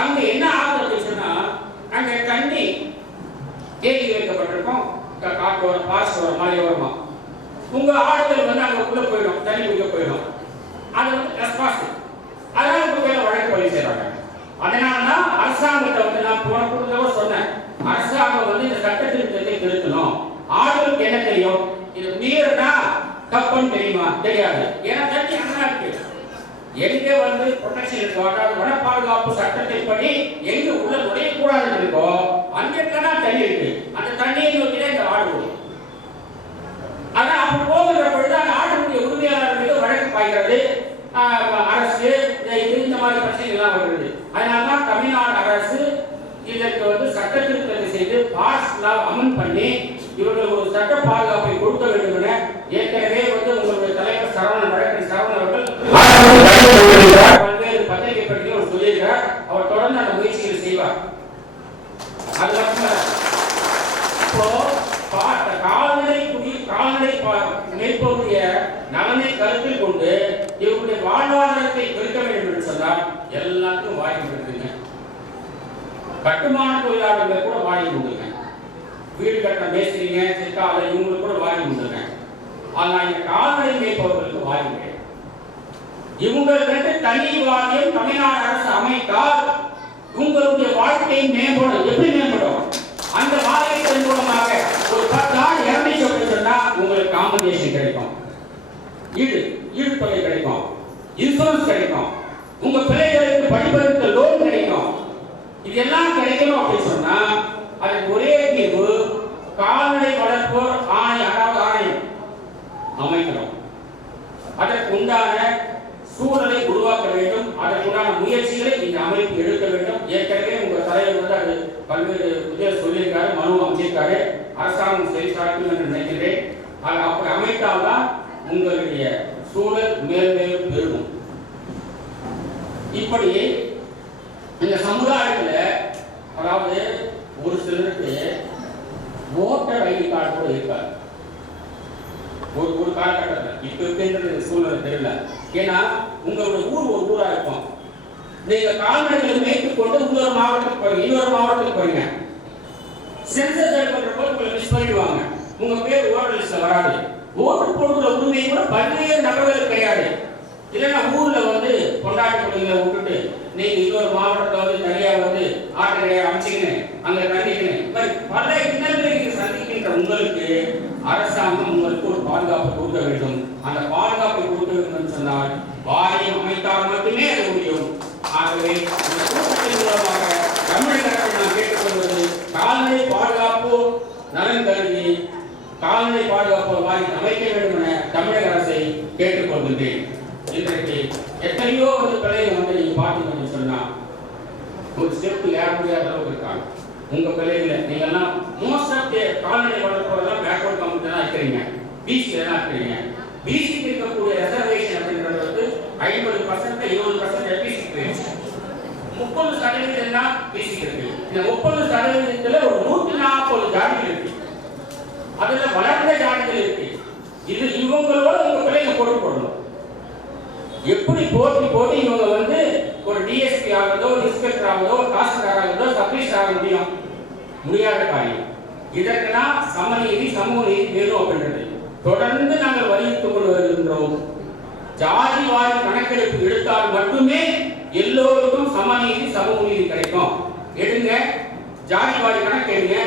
அங்க என்ன ஆகுது அப்படின்னு சொன்னா, அங்க தண்ணி தேக்கி வைக்கப்பட்டிருக்கும், காட்டோர பாசோர மலையோரமா உங்க ஆடுகள் வந்து அங்க உள்ள போயிடும், தண்ணி உள்ள போயிடும். அது வந்து ட்ரெஸ்பாஸ். அதனால உங்க வழக்கு பதிவு செய்யறாங்க. அதனாலதான் அரசாங்கத்தை வந்து நான் போன கூட்டத்தோட சொன்னேன், அரசாங்கம் வந்து இந்த சட்ட திருத்தத்தை திருத்தணும். ஆடுகளுக்கு என்ன தெரியும், இது மீறினா தப்புன்னு தெரியுமா? தெரியாது. ஏன்னா தண்ணி அங்கதான் இருக்கு. எங்க வந்து ப்ரொடெக்ஷன் இருக்கோ, அதாவது வன பாதுகாப்பு சட்டத்தின்படி எங்க உள்ள நுழையக்கூடாது இருக்கோ அங்கே தான் தண்ணி இருக்கு. அந்த தண்ணியை நோக்கிதான் இந்த ஆடு போகும். ஆனா அப்படி போகிற பொழுது அந்த ஆட்டுடைய உரிமையாளர் மீது வழக்கு பாய்கிறது அரசு. இந்த மாதிரி பிரச்சனைகள் எல்லாம் வருகிறது. அதனாலதான் தமிழ்நாடு அரசு இதற்கு வந்து சட்ட திருத்தத்தை செய்து பாஸ் லா அமெண்ட் பண்ணி இவர்கள் ஒரு சட்ட பாதுகாப்பை கொடுக்க வேண்டும் என ஏற்கனவே வந்து உங்களுடைய தலைவர் சரவணன் வழக்கறிஞர் சரவணன் அவர்கள் பல்வேறு பத்திரிகை பற்றியும் சொல்லியிருக்கிறார். அவர் தொடர்ந்து அந்த முயற்சிகளை செய்வார். அது மட்டுமல்ல, இப்போ கால்நடை மேற்போருடைய நலனை கருத்தில் கொண்டு இவருடைய வாழ்வாதாரத்தை பெருக்க வேண்டும் என்று சொன்னால் எல்லாத்துக்கும் வாய்ப்பு இருக்குங்க. கட்டுமான தொழிலாளர்கள் கூட வாங்கி கொடுங்க, வீடு கட்ட மேஸ்திரிங்க சிற்கால இவங்களுக்கு கூட வாங்கி கொடுங்க. ஆனா இந்த கால்நடை மேய்ப்பவர்களுக்கு வாங்கி கிடையாது. இவங்களுக்கு தனி வாரியம் தமிழ்நாடு அரசு அமைத்தால் உங்களுடைய வாழ்க்கை மேம்படும். எப்படி மேம்படும்? அந்த வாரியத்தின் மூலமாக ஒரு 10 ஆண்டு இறந்துச்சு சொன்னா உங்களுக்கு காம்பன்சேஷன் கிடைக்கும், ஈடு தொகை கிடைக்கும், இன்சூரன்ஸ் கிடைக்கும், உங்க பிள்ளைகளுக்கு படிப்பதற்கு லோன் கிடைக்கும். இதெல்லாம் கிடைக்கணும் அப்படின்னு சொன்னா அதுக்கு ஒரே தீர்வு கால்நடை வளர்ப்போர் ஆணையம் அமைக்கணும். அதற்கு உண்டான சூழலை உருவாக்க வேண்டும். அதற்குண்டான முயற்சிகளை இந்த அமைப்பு எடுக்க வேண்டும். ஏற்கனவே உங்க தலைவர் வந்து அது பல்வேறு உதவி சொல்லியிருக்காரு, மனு அமைச்சிருக்காரு. அரசாங்கம் செயல்பாடு என்று நினைக்கிறேன். அப்படி அமைத்தால்தான் உங்களுடைய சூழல் மேலும் பெருகும். இப்படி இந்த சமுதாயத்துல அதாவது ஒரு சிலருக்கு ஓட்டர் ஐடி கார்டு கூட இருக்காது. ஒரு காலகட்டத்தில் இப்ப இருக்கின்ற சூழ்நிலை தெரியல. ஏன்னா உங்களுடைய ஊர் ஒரு ஊரா இருக்கும். நீங்க கால்நடைகளை மேய்த்துக் கொண்டு இன்னொரு மாவட்டத்துக்கு போறீங்க, இன்னொரு மாவட்டத்துக்கு போறீங்க. சென்சஸ் எடுக்கிற போது உங்களை மிஸ் பண்ணிடுவாங்க. உங்க பேர் ஓட்டர் லிஸ்ட்ல வராது. ஓட்டு போடுற உரிமை கூட பல்வேறு நபர்களுக்கு கிடையாது. இல்லைன்னா ஊர்ல வந்து கொண்டாட்டப்படுகளை விட்டுட்டு நீங்க இன்னொரு மாவட்டத்தை வந்து தனியா வந்து ஆட்டை அமைச்சிக்கணும், அங்க கண்டிக்கணும், பல இன்னல்களை நீங்க சந்திக்கின்ற உங்களுக்கு அரசாங்கம் உங்களுக்கு ஒரு பாதுகாப்பு கொடுக்க வேண்டும். அந்த பாதுகாப்பை கொடுக்க வேண்டும் என்று சொன்னால் வாரியம் அமைத்தால் மட்டுமே அது முடியும். ஆகவே இந்த கூட்டத்தின் மூலமாக தமிழக அரசை நான் கேட்டுக்கொள்வது, கால்நடை பாதுகாப்பு நலன் கருதி கால்நடை பாதுகாப்பு வாரியம் அமைக்க வேண்டும் என தமிழக அரசை கேட்டுக்கொள்கின்றேன். இன்றைக்கு எத்தனையோ பிள்ளைகள் நீங்க பார்த்தீங்கன்னு சொன்னா ஒரு ஸ்டெப் ஏற முடியாத அளவுக்கு இருக்காங்க. உங்க பிள்ளைகளை நீங்க எல்லாம் மோஸ்ட் ஆஃப் கால்நடை வளர்ப்பவர்கள் பேக்வர்ட் கம்யூனிட்டி தான் இருக்கிறீங்க, பிசி தான் இருக்கிறீங்க. பிசிக்கு இருக்கக்கூடிய ரிசர்வேஷன் அப்படின்றது வந்து 50% 20% எபிசிக்கு போயிடுச்சு. 30% தான் பிசிக்கு இருக்கு. இந்த 30%ல ஒரு 140 ஜாதிகள் இருக்கு. அதுல வளர்ந்த ஜாதிகள் இருக்கு. இது இவங்களோட உங்க பிள்ளைங்க போட்டு போடணும். எப்படி போட்டி இவங்க வந்து ஒரு டிஎஸ்பி ஆகுதோ, இன்ஸ்பெக்டர் ஆகுதோ, தாசில்தார் ஆகுதோ, சப்ளிஸ்ட் ஆக முடியாத காரியம். இதற்கெல்லாம் சமநீதி சமூக நீதி வேணும் அப்படின்றது தொடர்ந்து நாங்கள் வலியுறுத்திக் கொண்டு வருகின்றோம். ஜாதி வாரி கணக்கெடுப்பு எடுத்தால் மட்டுமே எல்லோருக்கும் சமநீதி சமூக நீதி கிடைக்கும். எடுங்க, ஜாதி வாரி கணக்கு எடுங்க.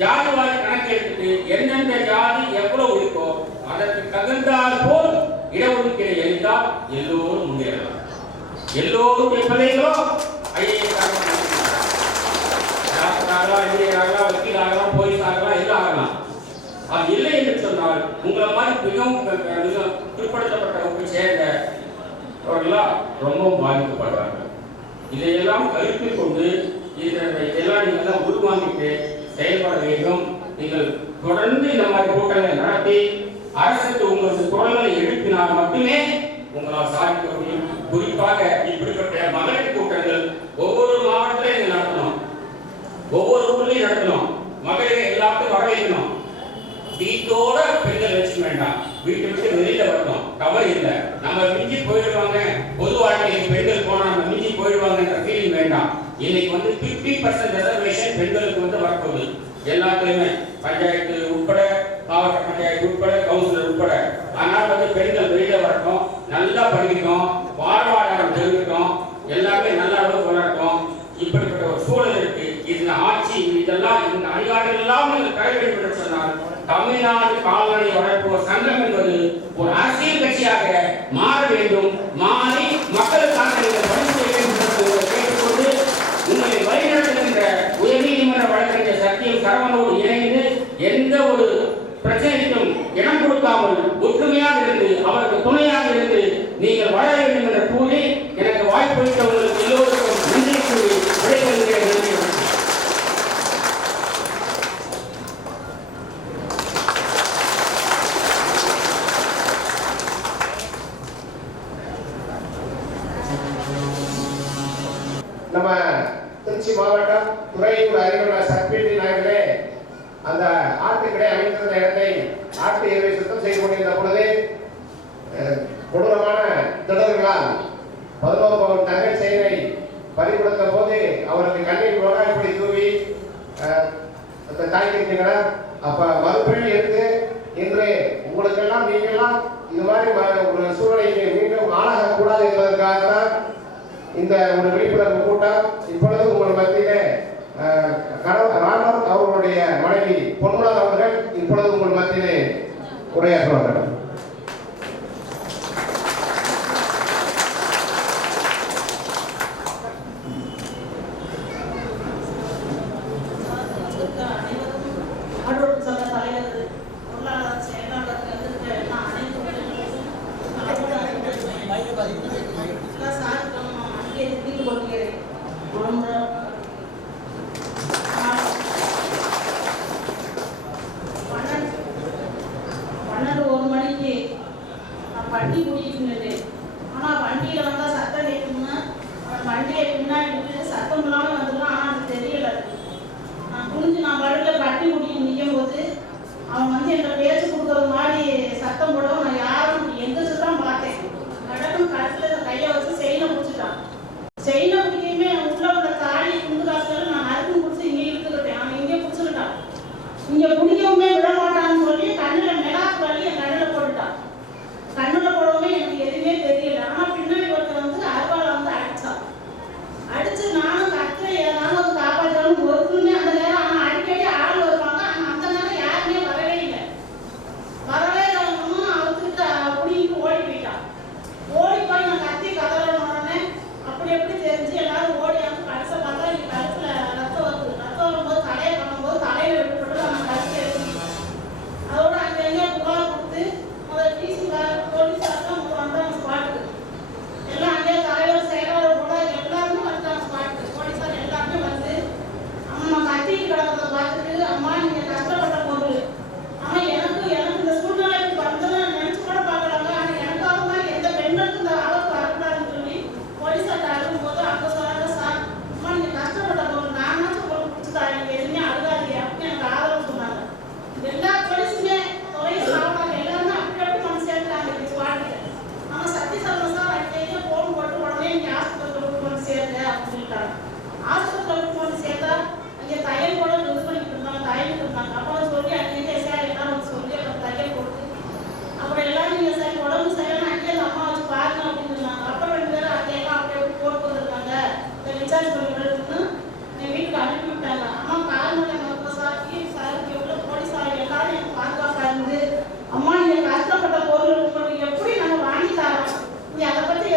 ஜாதி வாரி கணக்கு எடுத்துட்டு எந்தெந்த ஜாதி எவ்வளவு இருக்கோ அதற்கு தகுந்தால் போல் இடஒதுக்கீடு எழுந்தால் எல்லோரும் முன்னேறலாம். எல்லோரும் பிள்ளைகளோ ஐஏஎஸ் ஆகலாம், டாக்டர் ஆகலாம், இன்ஜினியர் ஆகலாம், வக்கீல் ஆகலாம், போலீஸ் ஆகலாம், எல்லாம் ஆகலாம். அது இல்லை என்று சொன்னால் உங்களை மாதிரி மிகவும் பிற்படுத்தப்பட்ட வகுப்பை சேர்ந்தவர்களால் ரொம்பவும் பாதிக்கப்படுறாங்க. இதையெல்லாம் கருத்தில் கொண்டு இதெல்லாம் நீங்கள் உருவாக்கிட்டு செயல்பட வேண்டும். நீங்கள் தொடர்ந்து இந்த மாதிரி கூட்டங்களை நடத்தி அரசுக்கு உங்களது குரல்களை எழுப்பினால் மட்டுமே உங்களால் சாதிக்க முடியும். குறிப்பாக இப்படிப்பட்ட மகளிர் கூட்டங்கள் ஒவ்வொரு மாவட்டத்திலையும் நடத்தணும், ஒவ்வொரு ஊர்லையும் நடத்தணும். மகளிரை எல்லாத்தையும் வர வைக்கணும். வீட்டோட பெண்கள் வச்சுக்க வேண்டாம், வீட்டை விட்டு வெளியில வரணும். கவலை இல்லை, நம்ம மிஞ்சி போயிடுவாங்க, பொது வாழ்க்கையில் பெண்கள் போனா நம்ம மிஞ்சி போயிடுவாங்கன்ற ஃபீலிங் வேண்டாம். இன்னைக்கு வந்து 50% ரிசர்வேஷன் பெண்களுக்கு வந்து வரப்போகுது. எல்லாத்துலயுமே பஞ்சாயத்து உட்பட, மாவட்ட பஞ்சாயத்து உட்பட, கவுன்சிலர் உட்பட. ஆனால் வந்து பெண்கள் வெளியில வரட்டும், நல்லா படிக்கணும், வாழ்வாதாரம் தெரிவிக்கணும், எல்லாமே நல்ல அளவுக்கு வளரட்டும். இப்படிப்பட்ட ஒரு சூழல் இருக்கு. இந்த ஆட்சி இதெல்லாம் இந்த அதிகாரிகள் எல்லாம் கை வேண்டும் என்று சொன்னால் தமிழ்நாடு கால்நடை வளர்ப்போர் சங்கம் என்பது ஒரு அரசியல் கட்சியாக மாற வேண்டும். மாறி மக்களுக்கான பணிபுரிய வேண்டும் என்று கேட்டுக்கொண்டு உங்களை வழிநடத்துகின்ற உயர்நீதிமன்ற வழக்கறிஞர் சத்தியம் சரவணோடு இணைந்து எந்த ஒரு பிரச்சனைக்கும் இடம் கொடுக்காமல் ஒற்றுமையாக இருந்து அவருக்கு துணையாக இருந்து நீங்கள் வளர வேண்டும் என்ற கூறி எனக்கு வாய்ப்பளித்த உங்களுக்கு எல்லோருக்கும் நன்றி கூறி விடைபெறுகிறேன். நம்ம திருச்சி மாவட்டம் துறையூர் அருகிலுள்ள சர்பீட்டி நகரிலே அந்த ஆட்டுக்கடை அமைந்திருந்த இடத்தை ஆட்டு எருவை சுத்தம் செய்து கொண்டிருந்த பொழுது கொடூரமான திடர்களால் 11 பவுன் தங்க செயினை பறிகொடுத்த போது அவரது கண்ணீர் இப்படி தூவி தாக்கியிருக்கின்றனர். அப்ப மறுபடியும் எடுத்து இன்று உங்களுக்கெல்லாம் நீங்கெல்லாம் இது மாதிரி ஒரு சூழ்நிலைக்கு மீண்டும் ஆளாகக்கூடாது என்பதற்காகத்தான் இந்த ஒரு விழிப்புணர்வு கூட்டம். இப்பொழுது உங்கள் மத்தியிலே ராமர் அவர்களுடைய மனைவி பொன்முலார் அவர்கள் இப்பொழுது உங்கள் மத்தியிலே உரையாற்றுவார்கள். வண்டி கூட்டிட்டு ஆனா வண்டியில வந்தா சத்தம் கேட்கும்னா வண்டியை பின்னாடி சத்தம் இல்லாம வந்துடலாம். ஆனா அது தெரியல. நான் குனிஞ்சு நான் வழியில வண்டி கூட்டிட்டு நிற்கும் போது அவன் வந்து என்ற பேச்சு கொடுக்கறது மாதிரி சத்தம் போடவும் நான் யாரும் எந்திரிச்சு தான் பார்த்தேன். கடக்கும் கழுத்துல கையை வச்சு செயினை பிடிச்சிட்டான். செயினை பிடிக்கையுமே உள்ள உள்ள தாலி குண்டு காசுல நான் அறுக்கும் பிடிச்சி இங்கே இழுத்துக்கிட்டேன். அவன் இங்கே பிடிச்சிக்கிட்டான். இங்க பிடிக்கவுமே விட மாட்டான்னு சொல்லி கண்ணுல மிளகாக்கு வலி என் கண்ணுல போட்டுட்டான். கண்ணுல போடவுமே எனக்கு எதுவுமே தெரியல. ஆனா பின்னாடி ஒருத்தர் வந்து அருவாளை வந்து அடிச்சான். அடிச்சு நானும் கத்துற ஏதாவது ஒரு காப்பாற்றாலும் ஒருத்தருமே அந்த நேரம். ஆனா அடிக்கடி ஆள் வருவாங்க. ஆனா அந்த நேரம் யாருமே வரவே இல்லை. வரவே இல்லாம அவருக்கு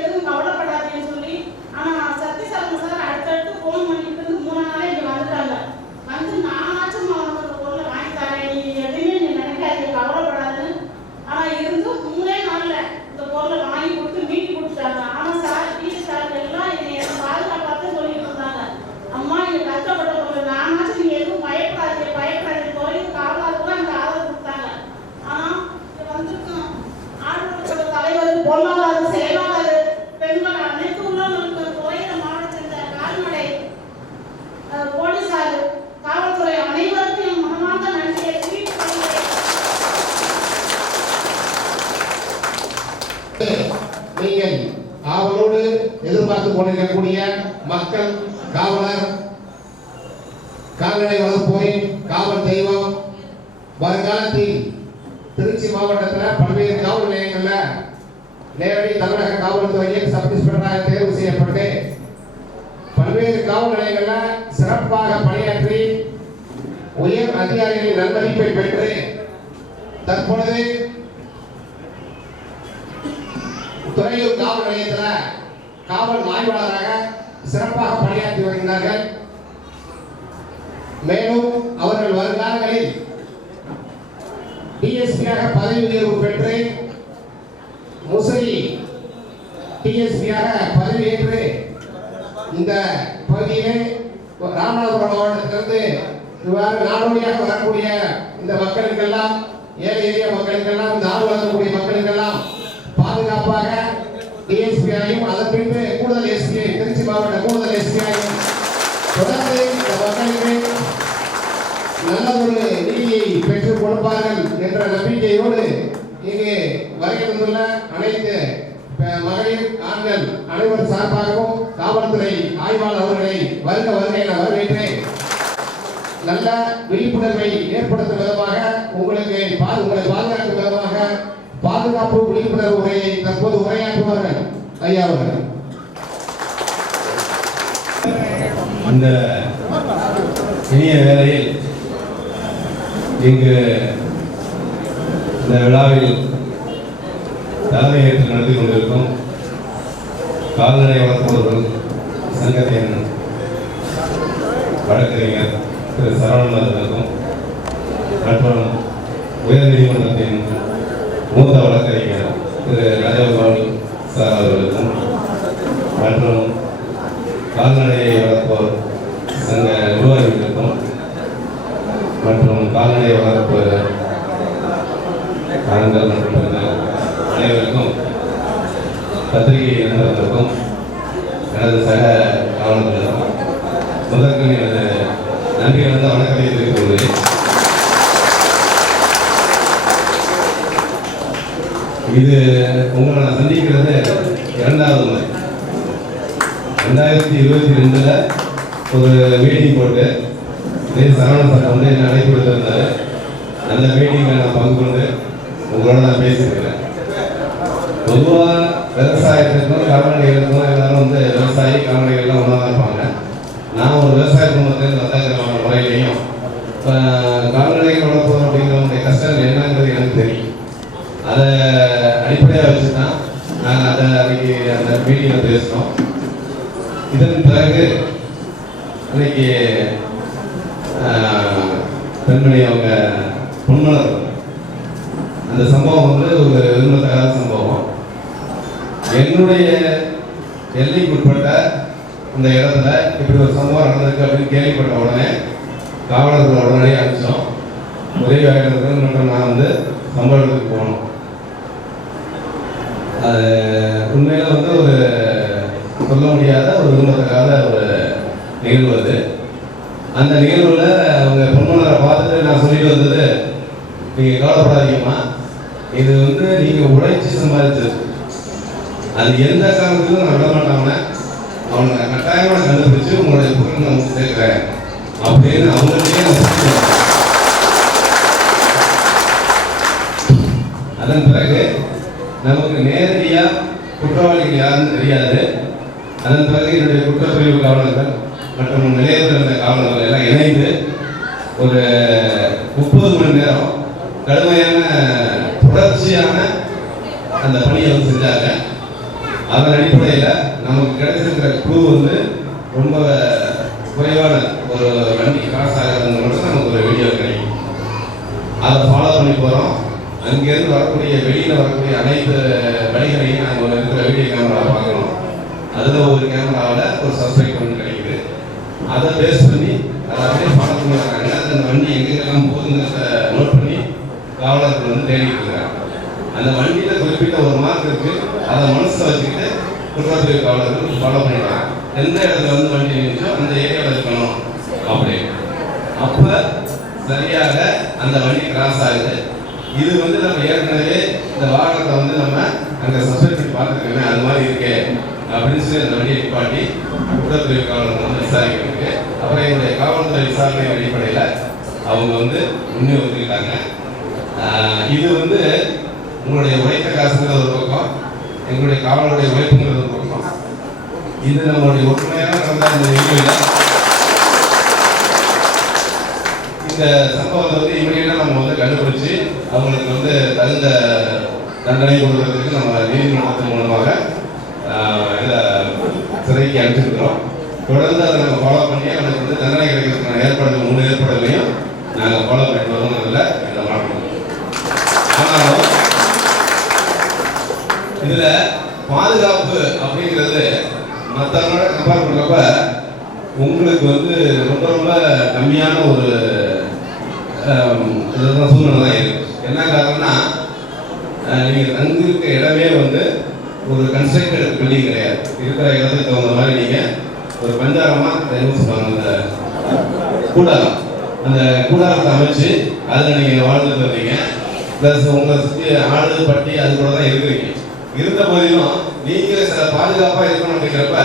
எதுவும் கவலைப்படாதீங்கன்னு சொல்லி. ஆனால் சத்யசாரங்க சார் அடுத்தடுத்து ஃபோன் பண்ணிட்டு இருந்து 3 நாளே இங்கே வந்துட்டாங்க. வந்து நானாச்சும் அவனுக்கு அந்த பொருளை வாங்கி தரேன், நீ எதுவுமே நீ நினைக்காதீங்க, கவலைப்படாதுன்னு. ஆனால் இருந்தும் 3 நாளில் இந்த பொருளை வாங்கி கொடுத்து மீட்டு கொடுத்துட்டாங்க. ஆனால் சார் வீட்டு சார் எல்லாம் என்னை பாதுகாப்பாக சொல்லிட்டு இருந்தாங்க. அம்மா இங்கே கஷ்டப்பட்ட பொருள் நானாச்சும் நீங்கள் எதுவும் பயப்படாதீங்க பயப்படாதீங்க கோயிலுக்கு காவலாக கூட எனக்கு ஆதரவு கொடுத்தாங்க. ஆனால் இங்கே வந்திருக்கோம் ஆளுநர்களோட தலைவர், பொருளாளர், செயலாளர், பெண்கள் அனைத்து உள்ளவங்களுக்கு கோயில மாவட்ட சேர்ந்த கால்நடை போலீசார், காவல்துறை அனைவருக்கும் என் மனமார்ந்த நன்றியை தெரிவித்துக் கொள்கிறேன். நீங்கள் ஆவலோடு எதிர்பார்த்து கொண்டிருக்கக்கூடிய மக்கள், காவலர், கால்நடை வளர்ப்போரின் காவல் தெய்வம் வருங்காலத்தில் திருச்சி மாவட்டத்தில் பல்வேறு காவல் நிலையங்களில் நேரடி தமிழக காவல்துறையில் சப் இன்ஸ்பெக்டராக தேர்வு செய்யப்பட்டு பல்வேறு காவல் நிலையங்களில் சிறப்பாக பணியாற்றி உயர் அதிகாரிகளின் நன்மதிப்பை பெற்று தற்பொழுது துறையூர் காவல் நிலையத்தில் காவல் ஆய்வாளராக சிறப்பாக பணியாற்றி வருகிறார்கள். மேலும் அவர்கள் வருங்காலங்களில் டிஎஸ்பியாக பதவி உயர்வு பெற்று முசிறி டிஎஸ்பியாக பதவியேற்று இந்த பகுதியிலே ராமநாதபுரம் மாவட்டத்திலிருந்து இவ்வாறு நாடோடியாக வரக்கூடிய இந்த மக்களுக்கெல்லாம், ஏழை எளிய மக்களுக்கெல்லாம், இந்த ஆறு வளர்க்கக்கூடிய மக்களுக்கெல்லாம் பாதுகாப்பாக டிஎஸ்பியாயும் அதன் பின்பு கூடுதல் எஸ்பி, திருச்சி மாவட்ட கூடுதல் எஸ்பியாயும் தொடர்ந்து இந்த மக்களுக்கு நல்ல ஒரு நீதியை பெற்றுக் கொடுப்பார்கள் என்ற நம்பிக்கையோடு இங்கு வருகை தந்துள்ள அனைத்து மகளிர், ஆண்கள் அனைவர் சார்பாகவும் காவல்துறை ஆய்வாளர் அவர்களை வருக என வரவேற்றேன். நல்ல விழிப்புணர்வை ஏற்படுத்தும் விதமாக உங்களை பாதுகாக்கும் விதமாக பாதுகாப்பு விழிப்புணர்வு உரையை தற்போது உரையாற்றுவார்கள் ஐயா அவர்கள். இந்த இனிய வேளையில் இங்கு இந்த விழாவில் தலைமையேற்று நடத்தி கொண்டிருக்கும் கால்நடை வளர்ப்பவர்கள் சங்கத்தின் வழக்கறிஞர் திரு சரவணனுக்கும் மற்றும் உயர்நீதிமன்றத்தின் மூத்த வழக்கறிஞர் திரு ராஜகோபால் சார் அவர்களுக்கும் மற்றும் கால்நடையை வளர்ப்போர் சங்க நிர்வாகிகளுக்கும் மற்றும் கால்நடை வளர்ப்பு ஆண்கள் மற்றும் பெண்கள் அனைவருக்கும் பத்திரிகை இணைந்தவர்களுக்கும் எனது சக காவலர்களுக்கும் முதற்கு எனது நன்றி கலந்த வணக்கத்தை தெரிவித்துக் கொள்கிறேன். இது உங்களை நான் சந்திக்கிறது 2வது முறை. 2022 ஒரு மீட்டிங் போட்டு சரவணன் சார் வந்து என்ன அழைப்பு கொடுத்திருந்தாரு. அந்த மீட்டிங்கில் நான் பங்கு கொண்டு உங்களோட நான் பேசியிருக்கிறேன். பொதுவாக விவசாயத்துக்கும் கால்நடைகளுக்கும் எல்லாரும் வந்து விவசாயி கால்நடைகள்லாம் ஒன்றா தான் இருப்பாங்க. நான் ஒரு விவசாய குடும்பத்திலிருந்து வந்தாங்கிற முறையிலையும் இப்போ கால்நடைகள் வளர்ப்போம் அப்படிங்கிறவங்களுடைய கஷ்டங்கள் என்னங்கிறது எனக்கு தெரியும். அதை அடிப்படையாக வச்சு தான் நாங்கள் அதை அன்றைக்கி அந்த மீட்டிங்கில் பேசினோம். இதன் பிறகு இன்னைக்கு பெண்மணி அவங்க பொன்மலர் அந்த சம்பவம் வந்து ஒரு விரும்பத்தகாத சம்பவம். என்னுடைய எல்லைக்குட்பட்ட இந்த இடத்துல இப்படி ஒரு சம்பவம் நடந்திருக்கு அப்படின்னு கேள்விப்பட்ட உடனே காவலர்கள் உடனே அனுப்பிச்சோம். உதவி ஆகிறது மற்றும் நான் வந்து சம்பவ இடத்துக்கு போனோம். அது உண்மையில வந்து ஒரு சொல்ல முடியாத ஒரு விரும்பத்தகாத ஒரு நிகழ்வு அது. அந்த நிகழ்வுல அவங்க பொன்மலரை பார்த்துட்டு நான் சொல்லிட்டு வந்தது, நீங்க கவலைப்படாதீங்கம்மா, இது வந்து நீங்க உழைச்சி சம்பாதிச்சது, அது எந்த காரணத்துக்கும் நான் விட மாட்டாங்க, அவனை கட்டாயமாக கண்டுபிடிச்சு உங்களுடைய பொருள் நான் சேர்க்கிறேன் அப்படின்னு அவங்கள்டே நான். அதன் பிறகு நமக்கு நேரடியாக குற்றவாளிகள் யாருன்னு தெரியாது. அதன் பிறகு என்னுடைய குற்றப்பிரிவு காவலர்கள் மற்றும் நிலையத்தில் இருந்த காவலர்கள் எல்லாம் இணைந்து ஒரு 30 மணி நேரம் கடுமையான தொடர்ச்சியான அந்த பணியை வந்து செஞ்சாங்க. அதன் அடிப்படையில் நமக்கு கிடைச்சிருக்கிற க்ளூ வந்து ரொம்ப குறைவான ஒரு வண்டி கிராஸ் ஆகிறது மட்டும் நமக்கு ஒரு வீடியோ கிடைக்கும். அதை ஃபாலோ பண்ணி போகிறோம். அங்கேருந்து வரக்கூடிய வெளியில் வரக்கூடிய அனைத்து வழிகளையும் நாங்கள் இருக்கிற வீடியோ கேமராவை பார்க்கணும். அதில் ஒரு கேமராவில் ஒரு சஸ்பெக்ட் ஒன்று கிடைக்குது. அதை பேஸ் பண்ணி அதை அப்படியே ஃபாலோ பண்ணி வர்றாங்க. அந்த வண்டி எங்கெங்கெல்லாம் போகுதுங்கிறத நோட் பண்ணி காவலர்கள் வந்து தேடிட்டு இருக்காங்க. அந்த வண்டியில் குறிப்பிட்ட ஒரு மார்க் இருக்குது. அதை மனசில் வச்சுக்கிட்டு குற்றப்பிரிவு காவலர்கள் ஃபாலோ பண்ணிடுறாங்க. எந்த இடத்துல வந்து வண்டி இருந்துச்சோ அந்த ஏரியாவில் இருக்கணும் அப்படின்னு. அப்போ சரியாக அந்த வண்டி கிராஸ் ஆகுது. இது வந்து நம்ம ஏற்கனவே இந்த வாகனத்தை வந்து நம்ம அங்கே சஸ்பெக்ட் பண்ணி பார்த்துருக்கோமே, அது மாதிரி இருக்கே அப்படின்னு சொல்லி அந்த வண்டியை நிப்பாட்டி குற்றப்பிரிவு காவலர்கள் வந்து விசாரிக்கிறதுக்கு அப்புறம் எங்களுடைய காவல்துறை விசாரணை அடிப்படையில் அவங்க வந்து முன்னே வந்துருக்காங்க. இது வந்து உங்களுடைய உழைத்த காசுங்கிறது ஒரு பக்கம், எங்களுடைய காவலுடைய உழைப்புங்கிறது ஒரு பக்கம். இது நம்மளுடைய ஒற்றுமையாக நடந்த இந்த நிகழ்வில் இந்த சம்பவத்தை வந்து இமீடியட்டாக நம்ம வந்து கண்டுபிடிச்சு அவங்களுக்கு வந்து தகுந்த தண்டனை கொடுக்கறதுக்கு நம்ம நீதிமன்றத்தின் மூலமாக இதை சிறைக்கு அனுப்பிச்சிருக்கிறோம். தொடர்ந்து அதை நாங்கள் ஃபாலோ பண்ணி அவங்களுக்கு வந்து தண்டனை கிடைக்கிறதுக்கான ஏற்பாடுகள் 3 ஏற்பாடுகளையும் நாங்கள் ஃபாலோ பண்ணிட்டு வரோங்கிறதுல இந்த மாற்றம். ஆனாலும் இதுல பாதுகாப்பு அப்படிங்கிறது மற்றவங்களோட கம்பேர் பண்றப்ப உங்களுக்கு வந்து ரொம்ப ரொம்ப கம்மியான ஒரு சூழ்நிலை தான் இருக்கு. என்ன காரணம்னா நீங்கள் தங்கிருக்க இடமே வந்து ஒரு கன்ஸ்ட்ரக்டட் பில்டிங் கிடையாது. இருக்கிற இடத்துக்கு தகுந்த மாதிரி நீங்கள் ஒரு பஞ்சாரமாக என்ன சொல்லுவாங்க, அந்த கூடாரம், அந்த கூடாரத்தை அமைச்சு அதில் நீங்கள் வாழ்ந்துட்டு வர்றீங்க. ப்ளஸ் உங்களை சுற்றி ஆடு பட்டி அது கூட தான் இருக்கிறீங்க. இருந்த போதிலும் நீங்கள் சில பாதுகாப்பாக இருக்கணும் அப்படிங்கிறப்ப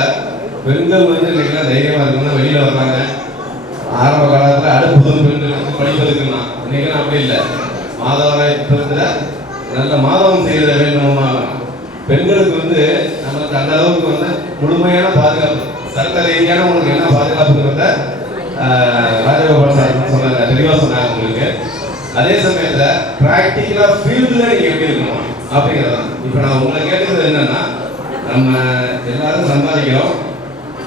பெண்கள் வந்து இன்னைக்கெல்லாம் தைரியமாக இருக்கணும்னா வெளியில் வர்றாங்க. ஆரம்ப காலத்தில் அடுப்புதும் பெண்களுக்கு படிப்பதுக்குன்னா இன்னைக்கெல்லாம் அப்படி இல்லை. மாதவராய் புத்தகத்தில் நல்ல மாதவம் செய்ய வேண்டுமா பெண்களுக்கு வந்து நமக்கு அந்த அளவுக்கு வந்து முழுமையான பாதுகாப்பு, சட்ட ரீதியான உங்களுக்கு என்ன பாதுகாப்புங்கிறத ராஜகோபால் சார் சொன்னாங்க, தெளிவாக சொன்னாங்க உங்களுக்கு. அதே சமயத்தில் ப்ராக்டிக்கலாக ஃபீல்டில் நீங்கள் எப்படி இருக்கணும் அப்படிங்கிறது. இப்போ நான் உங்களை கேட்டது என்னன்னா, நம்ம எல்லாரும் சம்பாதிக்கிறோம்.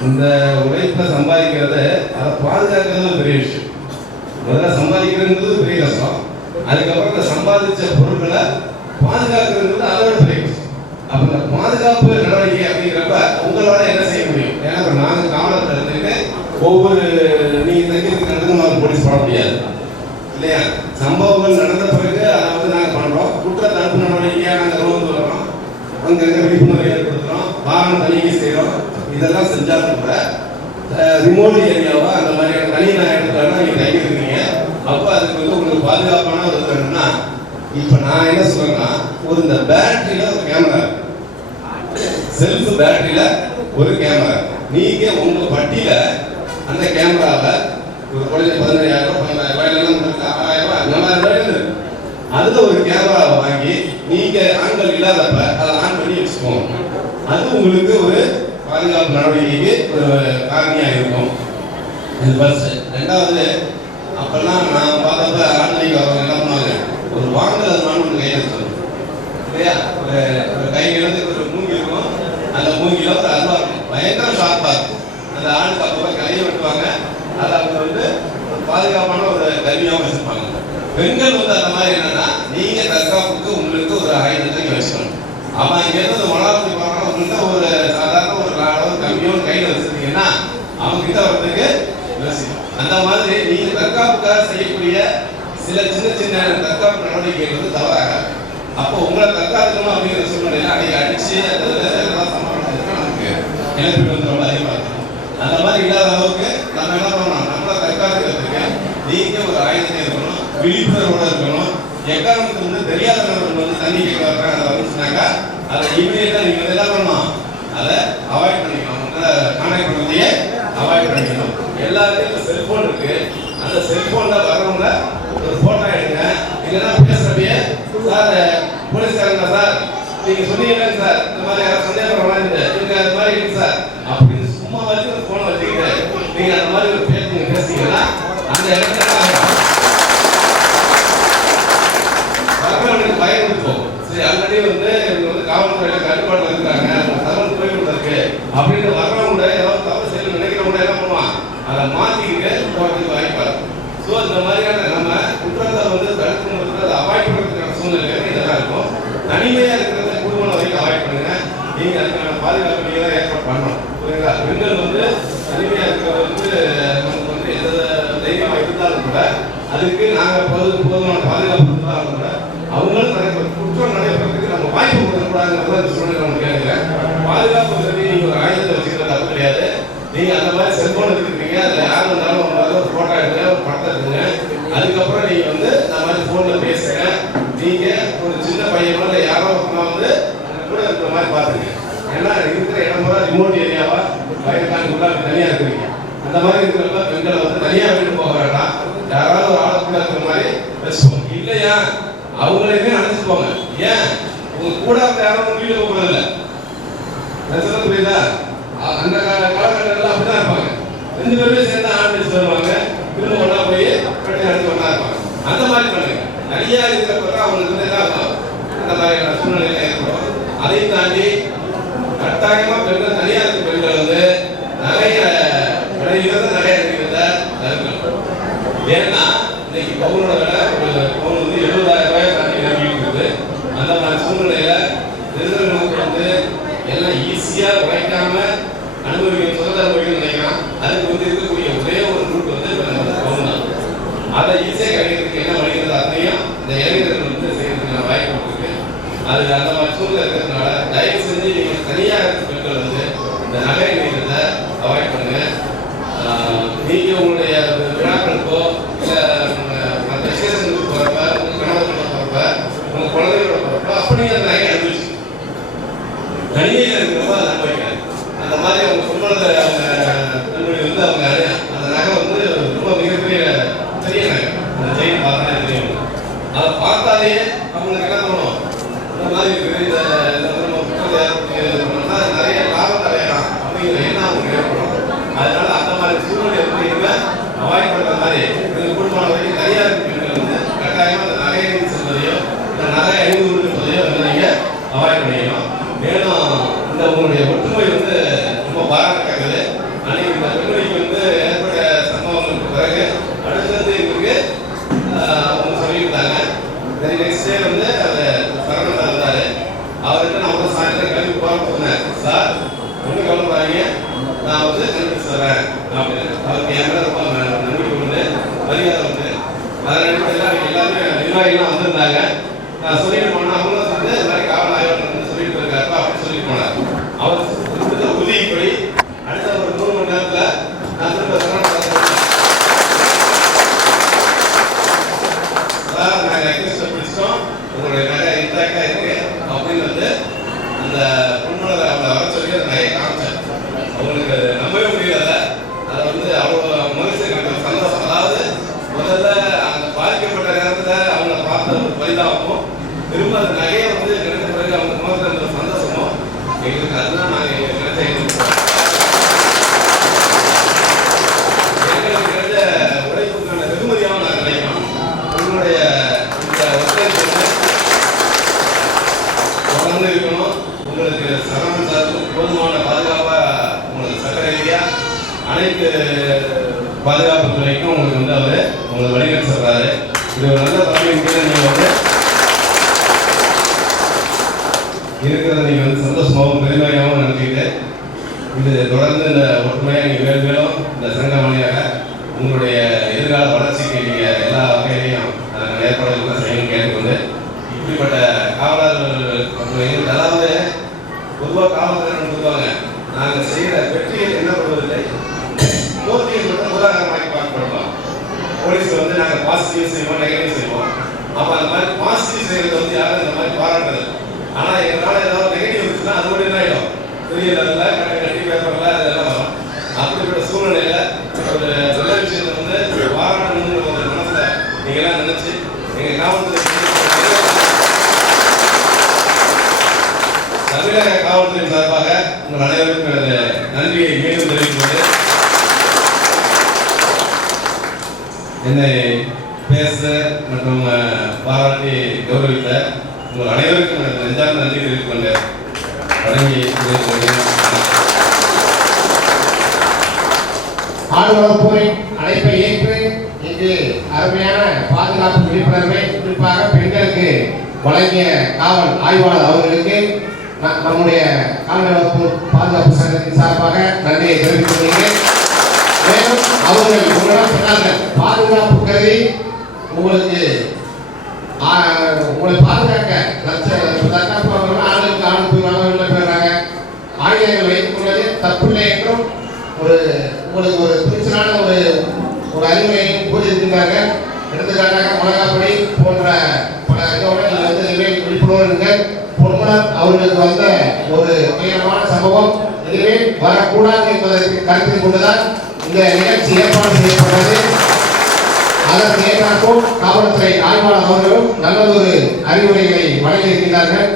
இந்த உழைப்பில் சம்பாதிக்கிறது அதை பாதுகாக்கிறது ஒரு பெரிய விஷயம். முதல்ல சம்பாதிக்கிறதுங்கிறது பெரிய கஷ்டம். அதுக்கப்புறம் இந்த சம்பாதிச்ச பொருட்களை பாதுகாக்கிறது அதோட பெரிய கஷ்டம். அப்போ இந்த பாதுகாப்பு நடவடிக்கை அப்படிங்கிறப்ப உங்களால் என்ன செய்ய முடியும்? ஏன்னா இப்போ நாங்கள் காவலத்தில் இருந்துட்டு ஒவ்வொரு நீங்கள் தங்கியிருக்க நடந்து போலீஸ் பண்ண முடியாது இல்லையா? சம்பவங்கள் நடந்த பிறகு அதை வந்து நாங்கள் பண்ணுறோம். குற்ற தடுப்பு நடவடிக்கையாக நாங்கள் ரோந்து வர்றோம், அங்கங்கே விழிப்புணர்வு ஏற்படுத்துகிறோம், வாகனம் தணிக்கை செய்கிறோம். இதெல்லாம் செஞ்சாலும் கூட ரிமோட் ஏரியாவா அந்த மாதிரியான தனியான இடத்துல நீங்கள் தங்கியிருக்கீங்க. அப்போ அதுக்கு வந்து உங்களுக்கு பாதுகாப்பான ஒரு வேணும்னா, இப்போ நான் என்ன சொல்கிறேன்னா, ஒரு இந்த பேட்டரியில் ஒரு கேமரா, செல்ஃப் பேட்டரியில் ஒரு கேமரா, நீங்கள் உங்கள் பட்டியில் அந்த கேமராவை ஒரு குறைஞ்ச 15,000 15,000 உங்களுக்கு 6,000 அந்த மாதிரி அதில் ஒரு கேமராவை வாங்கி நீங்கள் ஆண்கள் இல்லாதப்ப அதை ஆன் பண்ணி வச்சுக்கோங்க. அது உங்களுக்கு ஒரு பாதுகாப்பு நடவடிக்கைக்கு ஒரு காரணியாக இருக்கும். இது ஃபர்ஸ்ட். ரெண்டாவது, அப்பெல்லாம் நான் பார்த்தப்ப ஆன்லைன் வரவங்க என்ன பண்ணுவாங்க, ஒரு வாங்குறது ஒன்று கையில் வச்சுக்கணும் இல்லையா? ஒரு கை இழந்துக்கு ஒரு மூங்கி இருக்கும், அந்த மூங்கில ஒரு அல்வா இருக்கும், பயங்கர ஷார்ப்பாக இருக்கும். அந்த ஆளுக்கு அப்போ கையை வெட்டுவாங்க. அதை அவங்க வந்து பாதுகாப்பான ஒரு கருவியாகவும் வச்சுருப்பாங்க. பெண்கள் வந்து அந்த மாதிரி என்னன்னா, நீங்க தற்காப்புக்கு உங்களுக்கு ஒரு ஆயுதத்தை வச்சுக்கணும். அவன் இங்கேருந்து மலாபுரி போறாங்க, உங்கள்கிட்ட ஒரு சாதாரண ஒரு அளவு கம்மியோ கையில் வச்சிருக்கீங்கன்னா அவங்க கிட்ட வரதுக்கு யோசிக்கும். அந்த மாதிரி நீங்க தற்காப்புக்காக செய்யக்கூடிய சில சின்ன சின்ன தற்காப்பு நடவடிக்கைகள் வந்து தவறாக. அப்போ உங்களை தற்காத்துக்கணும் அப்படிங்கிற சூழ்நிலையில அன்னைக்கு அடிச்சு அதெல்லாம் சமாளிக்கிறதுக்கு நமக்கு இழப்பீடு வந்து ரொம்ப அதிகமாக இருக்கும். அந்த மாதிரி இல்லாத அளவுக்கு நம்ம என்ன பண்ணணும், நம்மளை தற்காத்துக்கிறதுக்கு நீங்க ஒரு ஆயுதத்தை இருக்கணும், விழிப்புணர்வோட இருக்கணும். எக்காரணத்துக்கு வந்து தெரியாத நபர்கள் வந்து தண்ணி கேட்க வர்றாங்க, அதை வந்துச்சுனாக்கா அதை இமீடியட்டாக நீங்கள் வந்து என்ன பண்ணணும், அதை அவாய்ட் பண்ணிக்கணும். உங்களை கான்டாக்ட் பண்ணுறதையே அவாய்ட் பண்ணிக்கணும். எல்லாருக்கும் செல்ஃபோன் இருக்கு, அந்த செல்ஃபோனில் வர்றவங்க ஒரு ஃபோட்டோ எடுங்க. இல்லைன்னா பேசுகிறப்பயே, சார் போலீஸ்காரங்க சார் நீங்கள் சொன்னீங்க சார், இந்த மாதிரி யாரும் சந்தேகப்படுற மாதிரி இருக்கு, அது மாதிரி இருக்கு சார் அப்படின்னு சும்மா வரைக்கும் ஒரு ஃபோனை வச்சுக்கிட்டு நீங்கள் அந்த மாதிரி ஒரு பேசுனீங்கன்னா அந்த இடத்துல பயன்படுத்துவோம். சரி, ஆல்ரெடி வந்து இவங்க வந்து காவல்துறையில கட்டுப்பாடு இருக்கிறாங்க, தகவல் அப்படின்னு வர்றவங்க ஏதாவது தப்பு செய்யணும் நினைக்கிறவங்க என்ன பண்ணுவான், அதை மாற்றிக்கிட்டு போகிறதுக்கு வாய்ப்பாரு. ஸோ இந்த மாதிரியான நம்ம குற்றத்தை வந்து தடுத்து நிறுத்த அதை அவாய்ட் பண்ணுறதுக்கான சூழ்நிலை இதெல்லாம் இருக்கும். தனிமையாக இருக்கிறத குடும்பம் வரைக்கும் அவாய்ட் பண்ணுங்க. நீங்கள் அதுக்கான பாதுகாப்பு நீங்கள் தான் ஏற்பாடு பண்ணணும். புரியுங்களா? பெண்கள் வந்து தனிமையாக இருக்கிறது வந்து நமக்கு வந்து எந்த தைரியமாக இருந்தாலும் கூட அதுக்கு நாங்கள் போதுமான பாதுகாப்பு இருந்தாலும் கூட அவங்களும் குற்றம் நடைபெறதுக்கு நம்ம வாய்ப்பு கொடுக்கக்கூடாதுங்கிறத சூழ்நிலை நம்ம கேட்குறேன். பாதுகாப்பு பற்றி நீங்கள் ஒரு ஆயுதத்தை வச்சுக்கிறது தப்பு கிடையாது. நீங்கள் அந்த மாதிரி செல்ஃபோன் எடுத்துக்கிறீங்க, அதில் யார் வந்தாலும் உங்களால் ஒரு ஃபோட்டோ எடுங்க, ஒரு படத்தை எடுத்துங்க. அதுக்கப்புறம் நீங்கள் வந்து இந்த மாதிரி ஃபோனில் பேசுங்க. நீங்கள் ஒரு சின்ன பையனோ இல்லை யாரோ வந்து கூட இருக்கிற மாதிரி பார்த்துங்க. ஏன்னா இருக்கிற இடமா ரிமோட் ஏரியாவா வயலுக்கான உள்ளாக தனியாக இருக்கிறீங்க. அந்த மாதிரி இருக்கிறப்ப பெண்களை வந்து தனியாக விட்டு போக வேண்டாம். யாராவது ஒரு ஆளை கூட இருக்கிற மாதிரி வச்சுப்போம். இல்லையா அவங்களையுமே அழைச்சிட்டு போங்க. ஏன் உங்க கூட யாரும் வீட்டில் போகிறதில்ல, புரியுதா? அந்த காலகட்டத்தில் அப்படிதான் இருப்பாங்க. 2 பேருமே சேர்ந்து ஆம்புலன்ஸ் வருவாங்க, திரும்ப ஒன்றா போய் பிரச்சனை நடத்தி ஒன்றா இருப்பாங்க. அந்த மாதிரி பண்ணுங்க. நிறையா இருக்கிறப்ப அவங்களுக்கு வந்து என்ன ஆகும், அந்த மாதிரியான சூழ்நிலை ஏற்படும். அதையும் தாண்டி கட்டாயமாக பெண்கள் தனியாக இருக்க பெண்கள் வந்து நிறைய விலையிலிருந்து நிறைய இருக்கிறத தடுக்கணும். ஏன்னா இன்னைக்கு பவுனோட விலை ஒரு பவுன் வந்து 70,000 ரூபாய் தாண்டி இருக்குது. அந்த மாதிரி சூழ்நிலையில நிறுவனங்களுக்கு வந்து எல்லாம் ஈஸியாக உழைக்காம அனுபவிக்க சுதந்திர அனுபவிக்கணும்னு நினைக்கிறான். அதுக்கு வந்து இருக்கக்கூடிய ஒரே ஒரு ரூட் வந்து பவுன் தான். அதை ஈஸியாக கிடைக்கிறதுக்கு என்ன வழிகிறது அதையும் இந்த இளைஞர்கள் வந்து செய்யறதுக்கான வாய்ப்பு இருக்கு. அது அந்த மாதிரி சூழ்நிலை இருக்கிறதுனால தயவு செஞ்சு நீங்கள் தனியாக இருக்கிற பெண்கள் வந்து இந்த நகை நிலையத்தை அவாய்ட் பண்ணுங்க. நீங்கள் உங்களுடைய விழாக்களுக்கோ இல்லை மற்ற விசேஷங்களுக்கு போகிறப்ப, உங்கள் கணவர்களோட போகிறப்ப, உங்கள் குழந்தைகளோட போகிறப்ப அப்படி அந்த நகை அனுபவிச்சு தனியாக இருக்கிறப்ப அதை அனுபவிக்காது. அந்த மாதிரி அவங்க சொல்றத அவங்க நண்படி வந்து அவங்க அந்த நகை வந்து ரொம்ப மிகப்பெரிய பெரிய நகை. அந்த செயின் பார்த்தாலே தெரியும். அதை பார்த்தாலே அவங்களுக்கு என்ன தோணும், இந்த மாதிரி இருக்குது, நிறைய லாபத்தை அடையலாம் அப்படிங்கிற எண்ணம் அவங்க ஏற்படும். அதனால அந்த மாதிரி சூழ்நிலை வந்து அவாய்ட் பண்ணுற மாதிரி குடும்பம் வரைக்கும் நிறையா பெண்கள் வந்து கட்டாயமாக அந்த நகையை செல்வதையோ இந்த நகை அணிந்து கொடுப்பதையோ வந்து நீங்கள் அவாய்ட் பண்ணிக்கணும். மேலும் இந்த உங்களுடைய ஒற்றுமை வந்து ரொம்ப பாராட்டத்தக்கது. அன்னைக்கு இந்த பெண்மணிக்கு வந்து ஏற்பட்ட சம்பவங்களுக்கு பிறகு அடுத்தது எங்களுக்கு அவங்க சொல்லியிருந்தாங்க. நெக்ஸ்ட் டே வந்து அவர் சரணம் இருந்தார். அவர்கிட்ட நான் வந்து சாயந்தரம் கிளம்பி போகிறேன்னு சொன்னேன். சார் ஒன்றும் கவலைப்படாதீங்க, நான் வந்து கண்டுபிடிச்சு வரேன் அப்படின்னு. அவருக்கு என் மேலே ரொம்ப நம்பிக்கை உண்டு, மரியாதை உண்டு. அதன் அடிப்படையில் எல்லாருமே நிர்வாகிகள்லாம் வந்திருந்தாங்க. நான் சொல்லிட்டு போனேன். அவங்களும் வந்து இந்த மாதிரி காவல் ஆய்வாளர் சொல்லிட்டு இருக்காருப்பா அப்படின்னு சொல்லிட்டு போனார். அவர் கொடுத்த உறுதிப்படி அடுத்த ஒரு 3 மணி நேரத்தில் நான் திரும்ப நாங்கள் ரெக்வெஸ்ட் பிடிச்சிட்டோம், உங்களுடைய நகை இன்டாக்டாக இருக்கு அப்படின்னு வந்து அந்த பொண்ணோட அவங்களை வர சொல்லி அந்த நகையை காமிச்சேன். அவங்களுக்கு நம்பவே முடியல. அதை வந்து அவ்வளோ மகிழ்ச்சி எனக்கு சந்தோஷம். அதாவது முதல்ல அந்த பாதிக்கப்பட்ட நேரத்தில் அவங்கள பார்த்த ஒரு பரிதாபமும் திரும்ப அந்த நகையை வந்து கிடைத்த பிறகு அவங்க முகத்தில் இருந்த சந்தோஷமும் எங்களுக்கு அதுதான் நாங்கள் எங்களுக்கு கிடைச்ச எங்களுக்கு கிடைச்ச உழைப்புக்கான வெகுமதியாகவும் நாங்கள் நினைக்கிறோம். உங்களுடைய இந்த ஒத்துழைப்பு தொடர்ந்து இருக்கணும். உங்களுக்கு சரணம் சார்பு போதுமான பாதுகாப்பாக உங்களுக்கு சட்ட ரீதியாக அனைத்து பாதுகாப்பு துறைக்கும் உங்களுக்கு வந்து அவர் உங்களுக்கு வழிநடத்தி சொல்றாரு. இது ஒரு நல்ல தலைமையின் கீழே நீங்கள் வந்து இருக்கிறத நீங்கள் வந்து சந்தோஷமாகவும் பெருமையாகவும் நினைச்சிக்கிட்டு இது தொடர்ந்து இந்த ஒற்றுமையாக நீங்கள் மேலும் மேலும் இந்த சங்க மணியாக உங்களுடைய எதிர்கால வளர்ச்சிக்கு நீங்கள் எல்லா வகையிலையும் ஏற்பாடுகள் செய்யணும் கேட்டுக்கொண்டு இப்படிப்பட்ட காவலர்கள் அதாவது பொதுவாக காவல்துறை சொல்லுவாங்க, நாங்கள் செய்கிற வெற்றிகள் என்ன பண்ணுவதில்லை, போட்டியை மட்டும் உதாரணமாக்கி பார்க்கப்படுவோம். போலீஸ் வந்து நாங்கள் பாசிட்டிவ் செய்வோம், நெகட்டிவ் செய்வோம். அப்போ அந்த மாதிரி பாசிட்டிவ் செய்கிறத வந்து யாரும் இந்த மாதிரி பாராட்டுறது. ஆனால் எங்களால் ஏதாவது நெகட்டிவ் இருந்துச்சுன்னா அது மட்டும் என்ன ஆகிடும், பெரிய லெவலில் கட்டி பேப்பரில் அதெல்லாம் வரும். அப்படிப்பட்ட சூழ்நிலையில் ஒரு நல்ல விஷயத்தை வந்து பாராட்டணுங்கிற ஒரு மனசில் நீங்கள்லாம் நினச்சி எங்கள் காவல்துறை தமிழக காவல்துறை சார்பாக உங்கள் அனைவருக்கும் நன்றியை மீண்டும் தெரிவித்துள்ளது. என்னை பேச மற்றும் பாராட்டி கௌரவித்த உங்கள் அனைவருக்கும் நெஞ்சார்ந்த நன்றி தெரிவித்துக் கொண்டு வணங்கி ஆடு வளர்ப்போரின் அழைப்பை ஏற்று இங்கு அருமையான பாதுகாப்பு விழிப்புணர்வை குறிப்பாக பெண்களுக்கு வழங்கிய காவல் ஆய்வாளர் அவர்களுக்கு நம்முடைய கால்நடை வளர்ப்பு பாதுகாப்பு சங்கத்தின் சார்பாக நன்றியை தெரிவித்துக் கொள்கிறேன். மேலும் அவர்கள் உங்களிடம் சொன்னார்கள், பாதுகாப்பு கருதி உங்களை பாதுகாக்க தற்காப்பு ஆளுக்கு ஆணு போயிடுவாங்க, உள்ள போயிடுறாங்க, ஆயுதங்கள் வைத்துக் கொள்வது தப்பில்லை என்றும் உங்களுக்கு ஒரு துணிச்சலான ஒரு அறிவுரையும் கூறியிருக்கிறார்கள். எடுத்துக்காட்டாக மிளகாப்பொடி போன்ற பல விழிப்புணர்வு பொன்மலர் அவர்களுக்கு வந்த ஒரு துயரமான சம்பவம் இதுவே வரக்கூடாது என்பதற்கு கருத்தில் கொண்டுதான் இந்த நிகழ்ச்சி ஏற்பாடு செய்யப்பட்டது. அதற்கு ஏற்றாற்போல் காவல்துறை ஆய்வாளர் அவர்களும் நல்லதொரு அறிவுரைகளை வழங்கியிருக்கிறார்கள்.